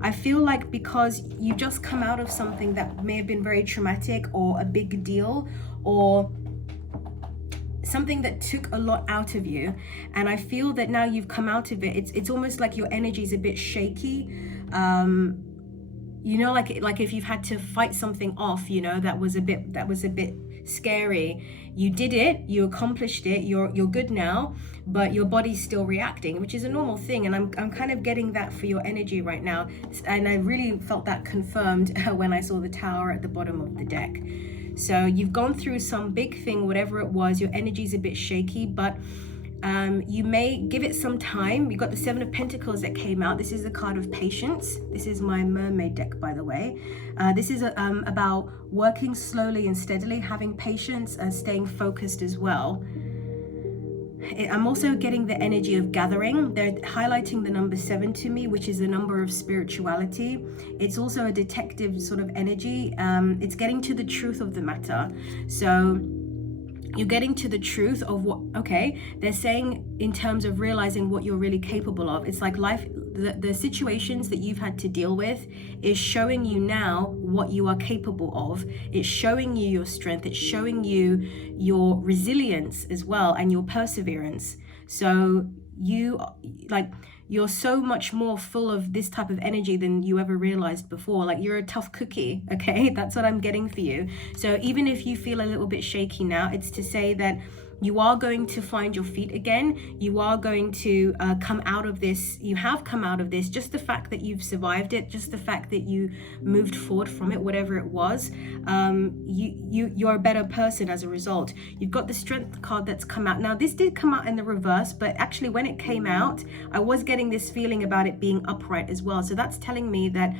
I feel like because you just come out of something that may have been very traumatic or a big deal or something that took a lot out of you, and I feel that now you've come out of it, it's almost like your energy is a bit shaky. You know, like if you've had to fight something off, you know, that was a bit scary. You did it, you accomplished it, you're good now, but your body's still reacting, which is a normal thing. And I'm kind of getting that for your energy right now, and I really felt that confirmed when I saw the Tower at the bottom of the deck. So you've gone through some big thing, whatever it was. Your energy's a bit shaky, but you may give it some time. You got the Seven of Pentacles that came out. This is the card of patience. This is my mermaid deck, by the way. This is about working slowly and steadily, having patience and staying focused as well. I'm also getting the energy of gathering. They're highlighting the number 7 to me, which is the number of spirituality. It's also a detective sort of energy. It's getting to the truth of the matter. So you're getting to the truth of what, okay, they're saying in terms of realizing what you're really capable of. It's like life, the situations that you've had to deal with is showing you now what you are capable of. It's showing you your strength. It's showing you your resilience as well and your perseverance. So you're so much more full of this type of energy than you ever realized before. Like, you're a tough cookie, okay? That's what I'm getting for you. So even if you feel a little bit shaky now, it's to say that you are going to find your feet again. You are going to come out of this. You have come out of this. Just the fact that you've survived it, just the fact that you moved forward from it, whatever it was, you're a better person as a result. You've got the Strength card that's come out. Now, this did come out in the reverse, but actually when it came out, I was getting this feeling about it being upright as well. So that's telling me that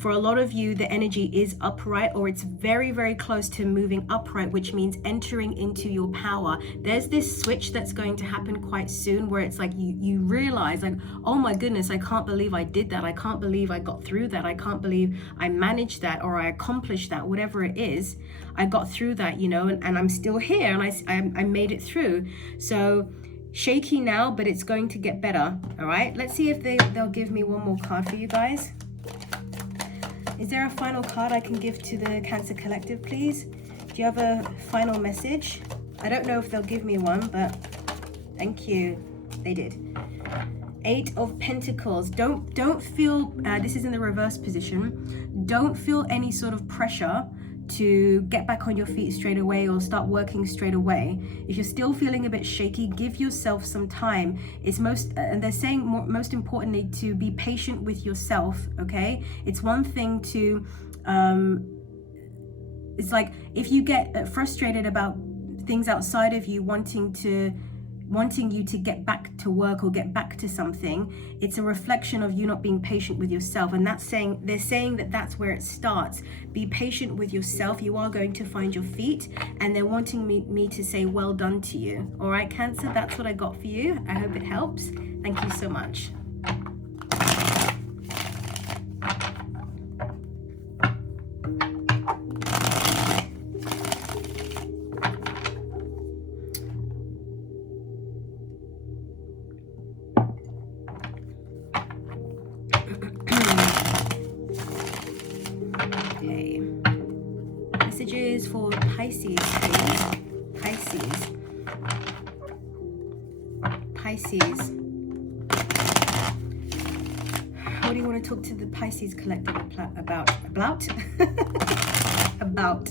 for a lot of you, the energy is upright, or it's very, very close to moving upright, which means entering into your power. There's this switch that's going to happen quite soon where it's like you realize, like, oh my goodness, I can't believe I did that. I can't believe I got through that. I can't believe I managed that, or I accomplished that, whatever it is. I got through that, you know, and I'm still here, and I made it through. So shaky now, but it's going to get better. All right, let's see if they'll give me one more card for you guys. Is there a final card I can give to the Cancer Collective, please? Do you have a final message? I don't know if they'll give me one, but thank you. They did. 8 of Pentacles. Don't feel, this is in the reverse position. Don't feel any sort of pressure to get back on your feet straight away or start working straight away. If you're still feeling a bit shaky, give yourself some time. It's and they're saying most importantly to be patient with yourself, okay? It's one thing to, it's like if you get frustrated about things outside of you wanting you to get back to work or get back to something, it's a reflection of you not being patient with yourself. And they're saying that that's where it starts. Be patient with yourself. You are going to find your feet, and they're wanting me to say well done to you. All right, Cancer, that's what I got for you. I hope it helps. Thank you so much. Messages for Pisces, please. Pisces. What do you want to talk to the Pisces Collective about? About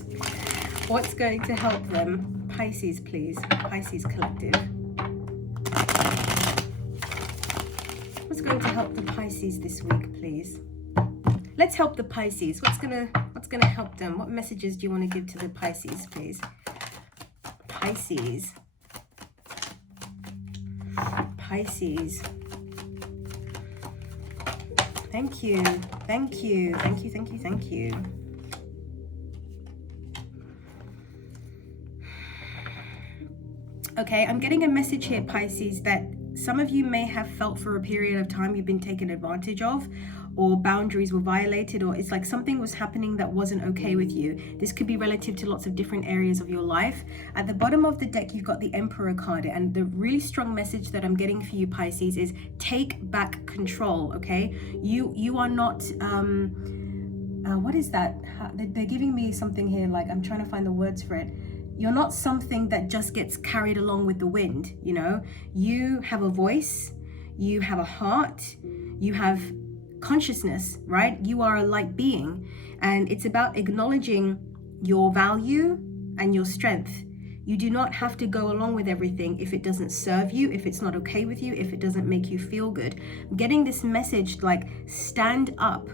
what's going to help them? Pisces, please. Pisces Collective. What's going to help the Pisces this week, please? Let's help the Pisces. What's gonna help them? What messages do you want to give to the Pisces, please? Pisces. Thank you. Thank you. Thank you. Thank you. Thank you. Okay, I'm getting a message here, Pisces, that some of you may have felt for a period of time you've been taken advantage of, or boundaries were violated, or it's like something was happening that wasn't okay with you. This could be relative to lots of different areas of your life. At the bottom of the deck, you've got the Emperor card, and the really strong message that I'm getting for you, Pisces, is take back control. Okay, you are not what is that? They're giving me something here, like I'm trying to find the words for it. You're not something that just gets carried along with the wind, you know? You have a voice, you have a heart, you have consciousness, right? You are a light being, and it's about acknowledging your value and your strength. You do not have to go along with everything if it doesn't serve you, if it's not okay with you, if it doesn't make you feel good. I'm getting this message like stand up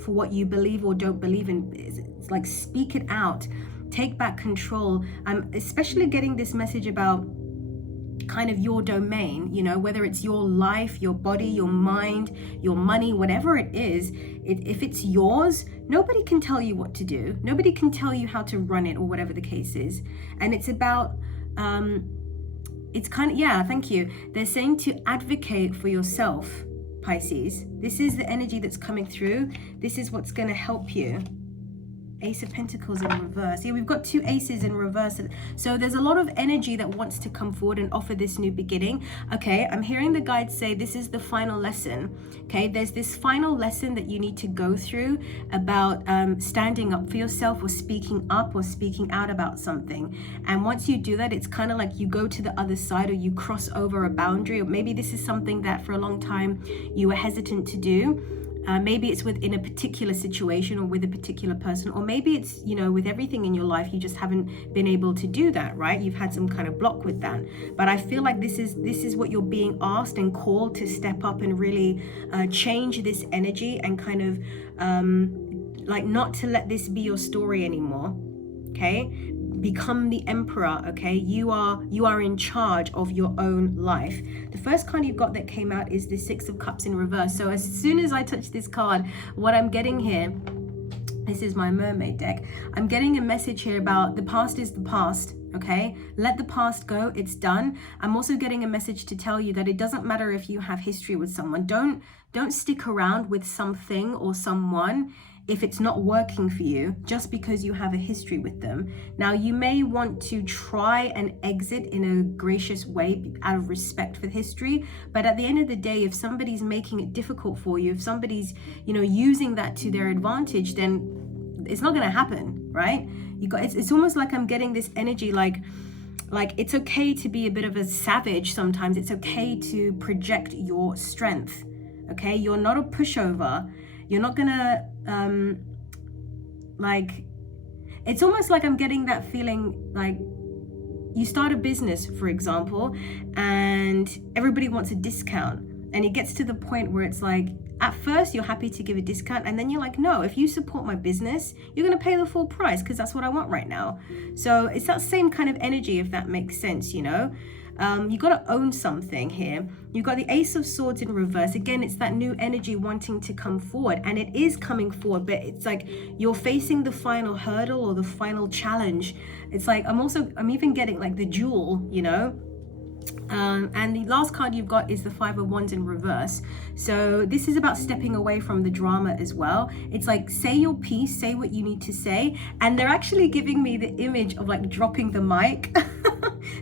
for what you believe or don't believe in. It's like speak it out. Take back control. I'm especially getting this message about kind of your domain, you know, whether it's your life, your body, your mind, your money, whatever it is, if it's yours, nobody can tell you what to do. Nobody can tell you how to run it or whatever the case is. And it's about, it's kind of, yeah, thank you. They're saying to advocate for yourself, Pisces. This is the energy that's coming through. This is what's going to help you. Ace of Pentacles in reverse. Yeah, we've got two aces in reverse. So there's a lot of energy that wants to come forward and offer this new beginning. Okay, I'm hearing the guides say this is the final lesson. Okay, there's this final lesson that you need to go through about standing up for yourself, or speaking up, or speaking out about something. And once you do that, it's kind of like you go to the other side, or you cross over a boundary, or maybe this is something that for a long time you were hesitant to do. Maybe it's within a particular situation or with a particular person, or maybe it's, you know, with everything in your life, you just haven't been able to do that, right? You've had some kind of block with that. But I feel like this is what you're being asked and called to step up and really change this energy and kind of like not to let this be your story anymore. Okay? Become the emperor. Okay, you are in charge of your own life. The first card you've got that came out is the Six of Cups in reverse. So as soon as I touch this card, what I'm getting here, this is my mermaid deck, I'm getting a message here about the past is the past. Okay, let the past go, it's done. I'm also getting a message to tell you that it doesn't matter if you have history with someone. Don't stick around with something or someone if it's not working for you, just because you have a history with them. Now, you may want to try and exit in a gracious way out of respect for history, but at the end of the day, if somebody's making it difficult for you, if somebody's, you know, using that to their advantage, then it's not going to happen, right? It's almost like I'm getting this energy like it's okay to be a bit of a savage sometimes. It's okay to project your strength. Okay, you're not a pushover. You're not gonna like, it's almost like I'm getting that feeling like you start a business, for example, and everybody wants a discount, and it gets to the point where it's like, at first you're happy to give a discount, and then you're like, no, if you support my business, you're going to pay the full price because that's what I want right now. So it's that same kind of energy, if that makes sense, you know. You got to own something here. You got the Ace of Swords in reverse. Again, it's that new energy wanting to come forward, and it is coming forward, but it's like you're facing the final hurdle or the final challenge. It's like I'm even getting like the Jewel, you know. And the last card you've got is the Five of Wands in reverse. So this is about stepping away from the drama as well. It's like, say your piece, say what you need to say. And they're actually giving me the image of like dropping the mic.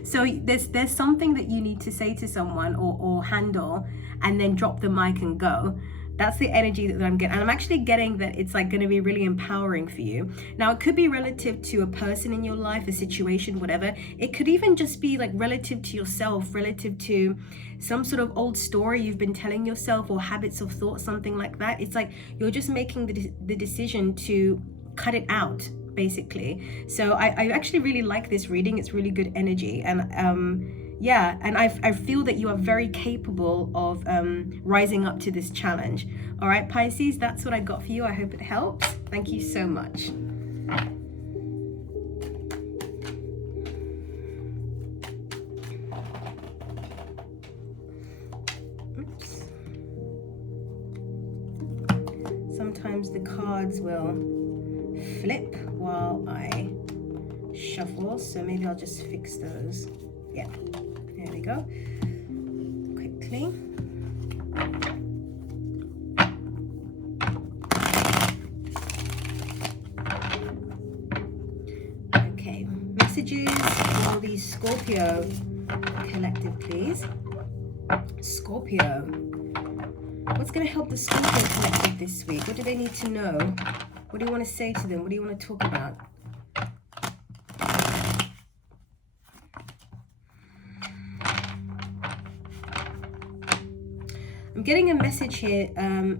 So there's something that you need to say to someone or handle, and then drop the mic and go. That's the energy that I'm getting. And I'm actually getting that it's like going to be really empowering for you. Now, it could be relative to a person in your life, a situation, whatever. It could even just be like relative to yourself, relative to some sort of old story you've been telling yourself, or habits of thought, something like that. It's like you're just making the decision to cut it out, basically. So I actually really like this reading. It's really good energy. And yeah, and I feel that you are very capable of rising up to this challenge. All right, Pisces, that's what I got for you. I hope it helps. Thank you so much. Oops. cards will flip while I shuffle, so maybe I'll just fix those. Yeah, there we go. Quickly. Okay, messages for the Scorpio collective, please. Scorpio. What's going to help the Scorpio collective this week? What do they need to know? What do you want to say to them? What do you want to talk about? I'm getting a message here.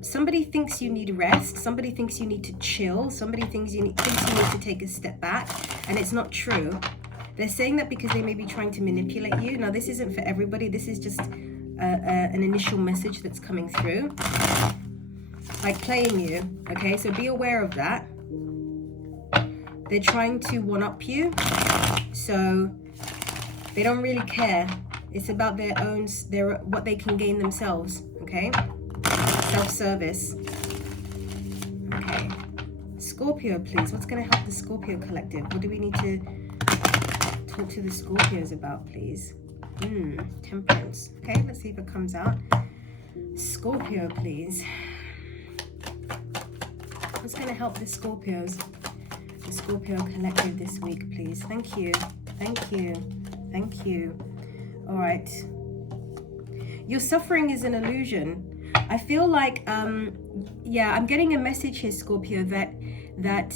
Somebody thinks you need rest. Somebody thinks you need to chill. Somebody thinks you need to take a step back. And it's not true. They're saying that because they may be trying to manipulate you. Now, this isn't for everybody. This is just an initial message that's coming through. Like playing you. Okay, so be aware of that. They're trying to one-up you. So they don't really care. It's about their own, what they can gain themselves, okay? Self-service. Okay. Scorpio, please. What's going to help the Scorpio collective? What do we need to talk to the Scorpios about, please? Temperance. Okay, let's see if it comes out. Scorpio, please. What's going to help the Scorpios? The Scorpio collective this week, please. Thank you. Thank you. Thank you. All right. Your suffering is an illusion. I feel like, yeah, I'm getting a message here, Scorpio, that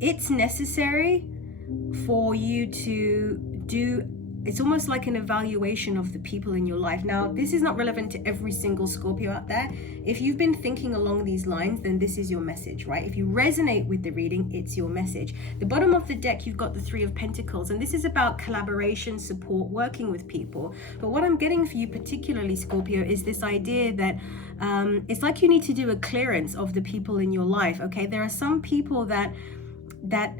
it's necessary for you to do. It's almost like an evaluation of the people in your life. Now, this is not relevant to every single Scorpio out there. If you've been thinking along these lines, then this is your message, right? If you resonate with the reading, it's your message. The bottom of the deck, you've got the Three of Pentacles, and this is about collaboration, support, working with people. But what I'm getting for you particularly, Scorpio, is this idea that it's like you need to do a clearance of the people in your life, okay? There are some people that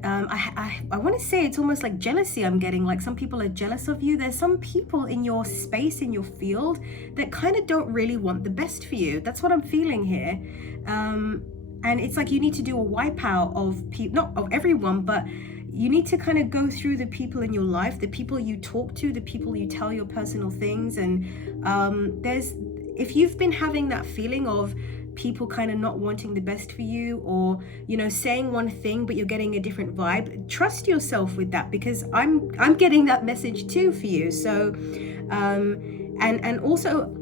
I want to say it's almost like jealousy I'm getting, like some people are jealous of you. There's some people in your space, in your field, that kind of don't really want the best for you. That's what I'm feeling here. And it's like you need to do a wipeout of people, not of everyone, but you need to kind of go through the people in your life, the people you talk to, the people you tell your personal things. And if you've been having that feeling of people kind of not wanting the best for you, or saying one thing but you're getting a different vibe, trust yourself with that, because I'm getting that message too for you. So and also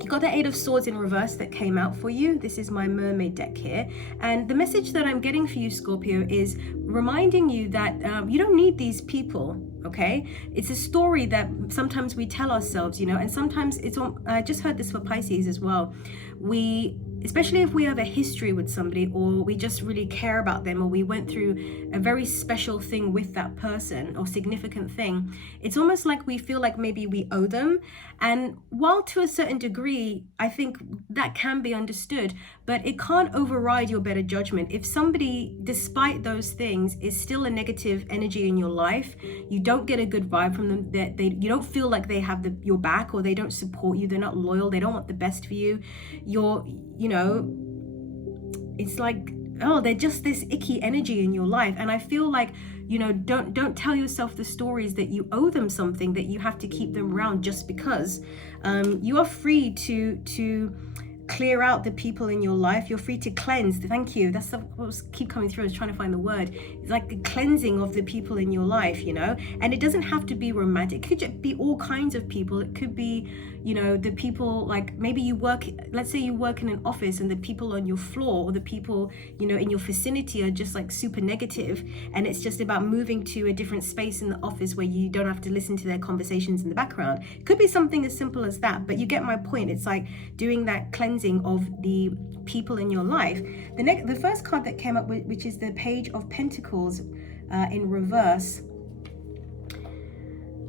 you got the Eight of Swords in reverse that came out for you. This is my mermaid deck here, and the message that I'm getting for you, Scorpio, is reminding you that you don't need these people. Okay, it's a story that sometimes we tell ourselves, and sometimes it's on. I just heard this for Pisces as well. Especially if we have a history with somebody, or we just really care about them, or we went through a very special thing with that person or significant thing, it's almost like we feel like maybe we owe them. And while to a certain degree, I think that can be understood, but it can't override your better judgment. If somebody, despite those things, is still a negative energy in your life, you don't get a good vibe from them, that you don't feel like they have your back, or they don't support you, they're not loyal, they don't want the best for you, it's like, oh, they're just this icky energy in your life. And I feel like, don't tell yourself the stories that you owe them something, that you have to keep them around just because. You are free to clear out the people in your life. You're free to cleanse. Thank you. That's what keep coming through. I was trying to find the word. It's like the cleansing of the people in your life, and it doesn't have to be romantic. It could just be all kinds of people. It could be, the people, like maybe let's say you work in an office, and the people on your floor, or the people, in your vicinity are just like super negative, and it's just about moving to a different space in the office where you don't have to listen to their conversations in the background. It could be something as simple as that, but you get my point. It's like doing that cleansing of the people in your life. The first card that came up, which is the Page of Pentacles in reverse,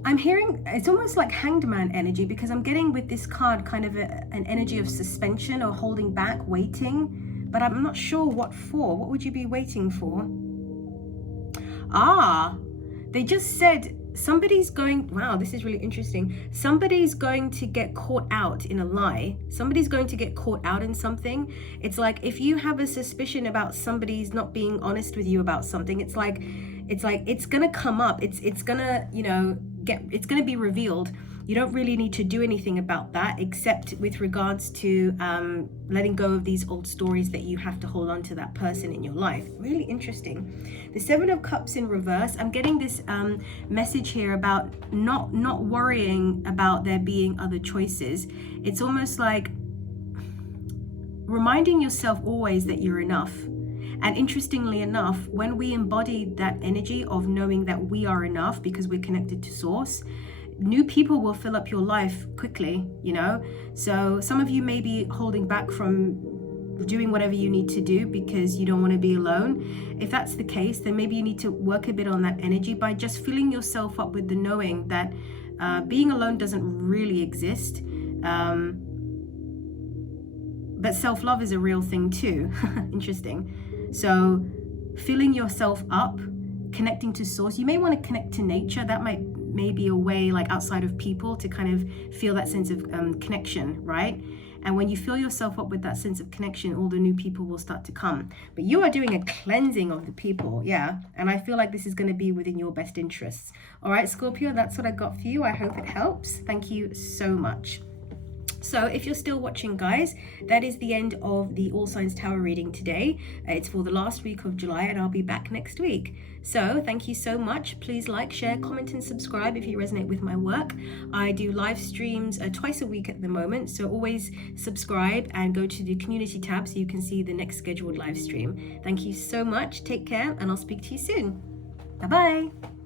I'm hearing it's almost like Hanged Man energy, because I'm getting with this card kind of an energy of suspension or holding back, waiting, but I'm not sure what for. What would you be waiting for? They just said somebody's going, wow, this is really interesting. Somebody's going to get caught out in a lie. Somebody's going to get caught out in something. It's like if you have a suspicion about somebody's not being honest with you about something, it's like it's gonna come up. It's gonna, you know, it's gonna be revealed. You don't really need to do anything about that, except with regards to letting go of these old stories that you have to hold on to that person in your life. Really interesting. The Seven of Cups in reverse. I'm getting this message here about not worrying about there being other choices. It's almost like reminding yourself always that you're enough. And interestingly enough, when we embody that energy of knowing that we are enough because we're connected to source, new people will fill up your life quickly, you know. So some of you may be holding back from doing whatever you need to do because you don't want to be alone. If that's the case, then maybe you need to work a bit on that energy by just filling yourself up with the knowing that being alone doesn't really exist. But self-love is a real thing too. Interesting. So filling yourself up, connecting to source. You may want to connect to nature. That may be a way, like outside of people, to kind of feel that sense of connection, right? And when you fill yourself up with that sense of connection, all the new people will start to come. But you are doing a cleansing of the people, yeah. And I feel like this is going to be within your best interests. All right, Scorpio, that's what I got for you. I hope it helps. Thank you so much. So if you're still watching, guys, that is the end of the All Signs Tarot reading today. It's for the last week of July, and I'll be back next week. So thank you so much. Please like, share, comment, and subscribe if you resonate with my work. I do live streams twice a week at the moment, so always subscribe and go to the community tab so you can see the next scheduled live stream. Thank you so much. Take care, and I'll speak to you soon. Bye-bye.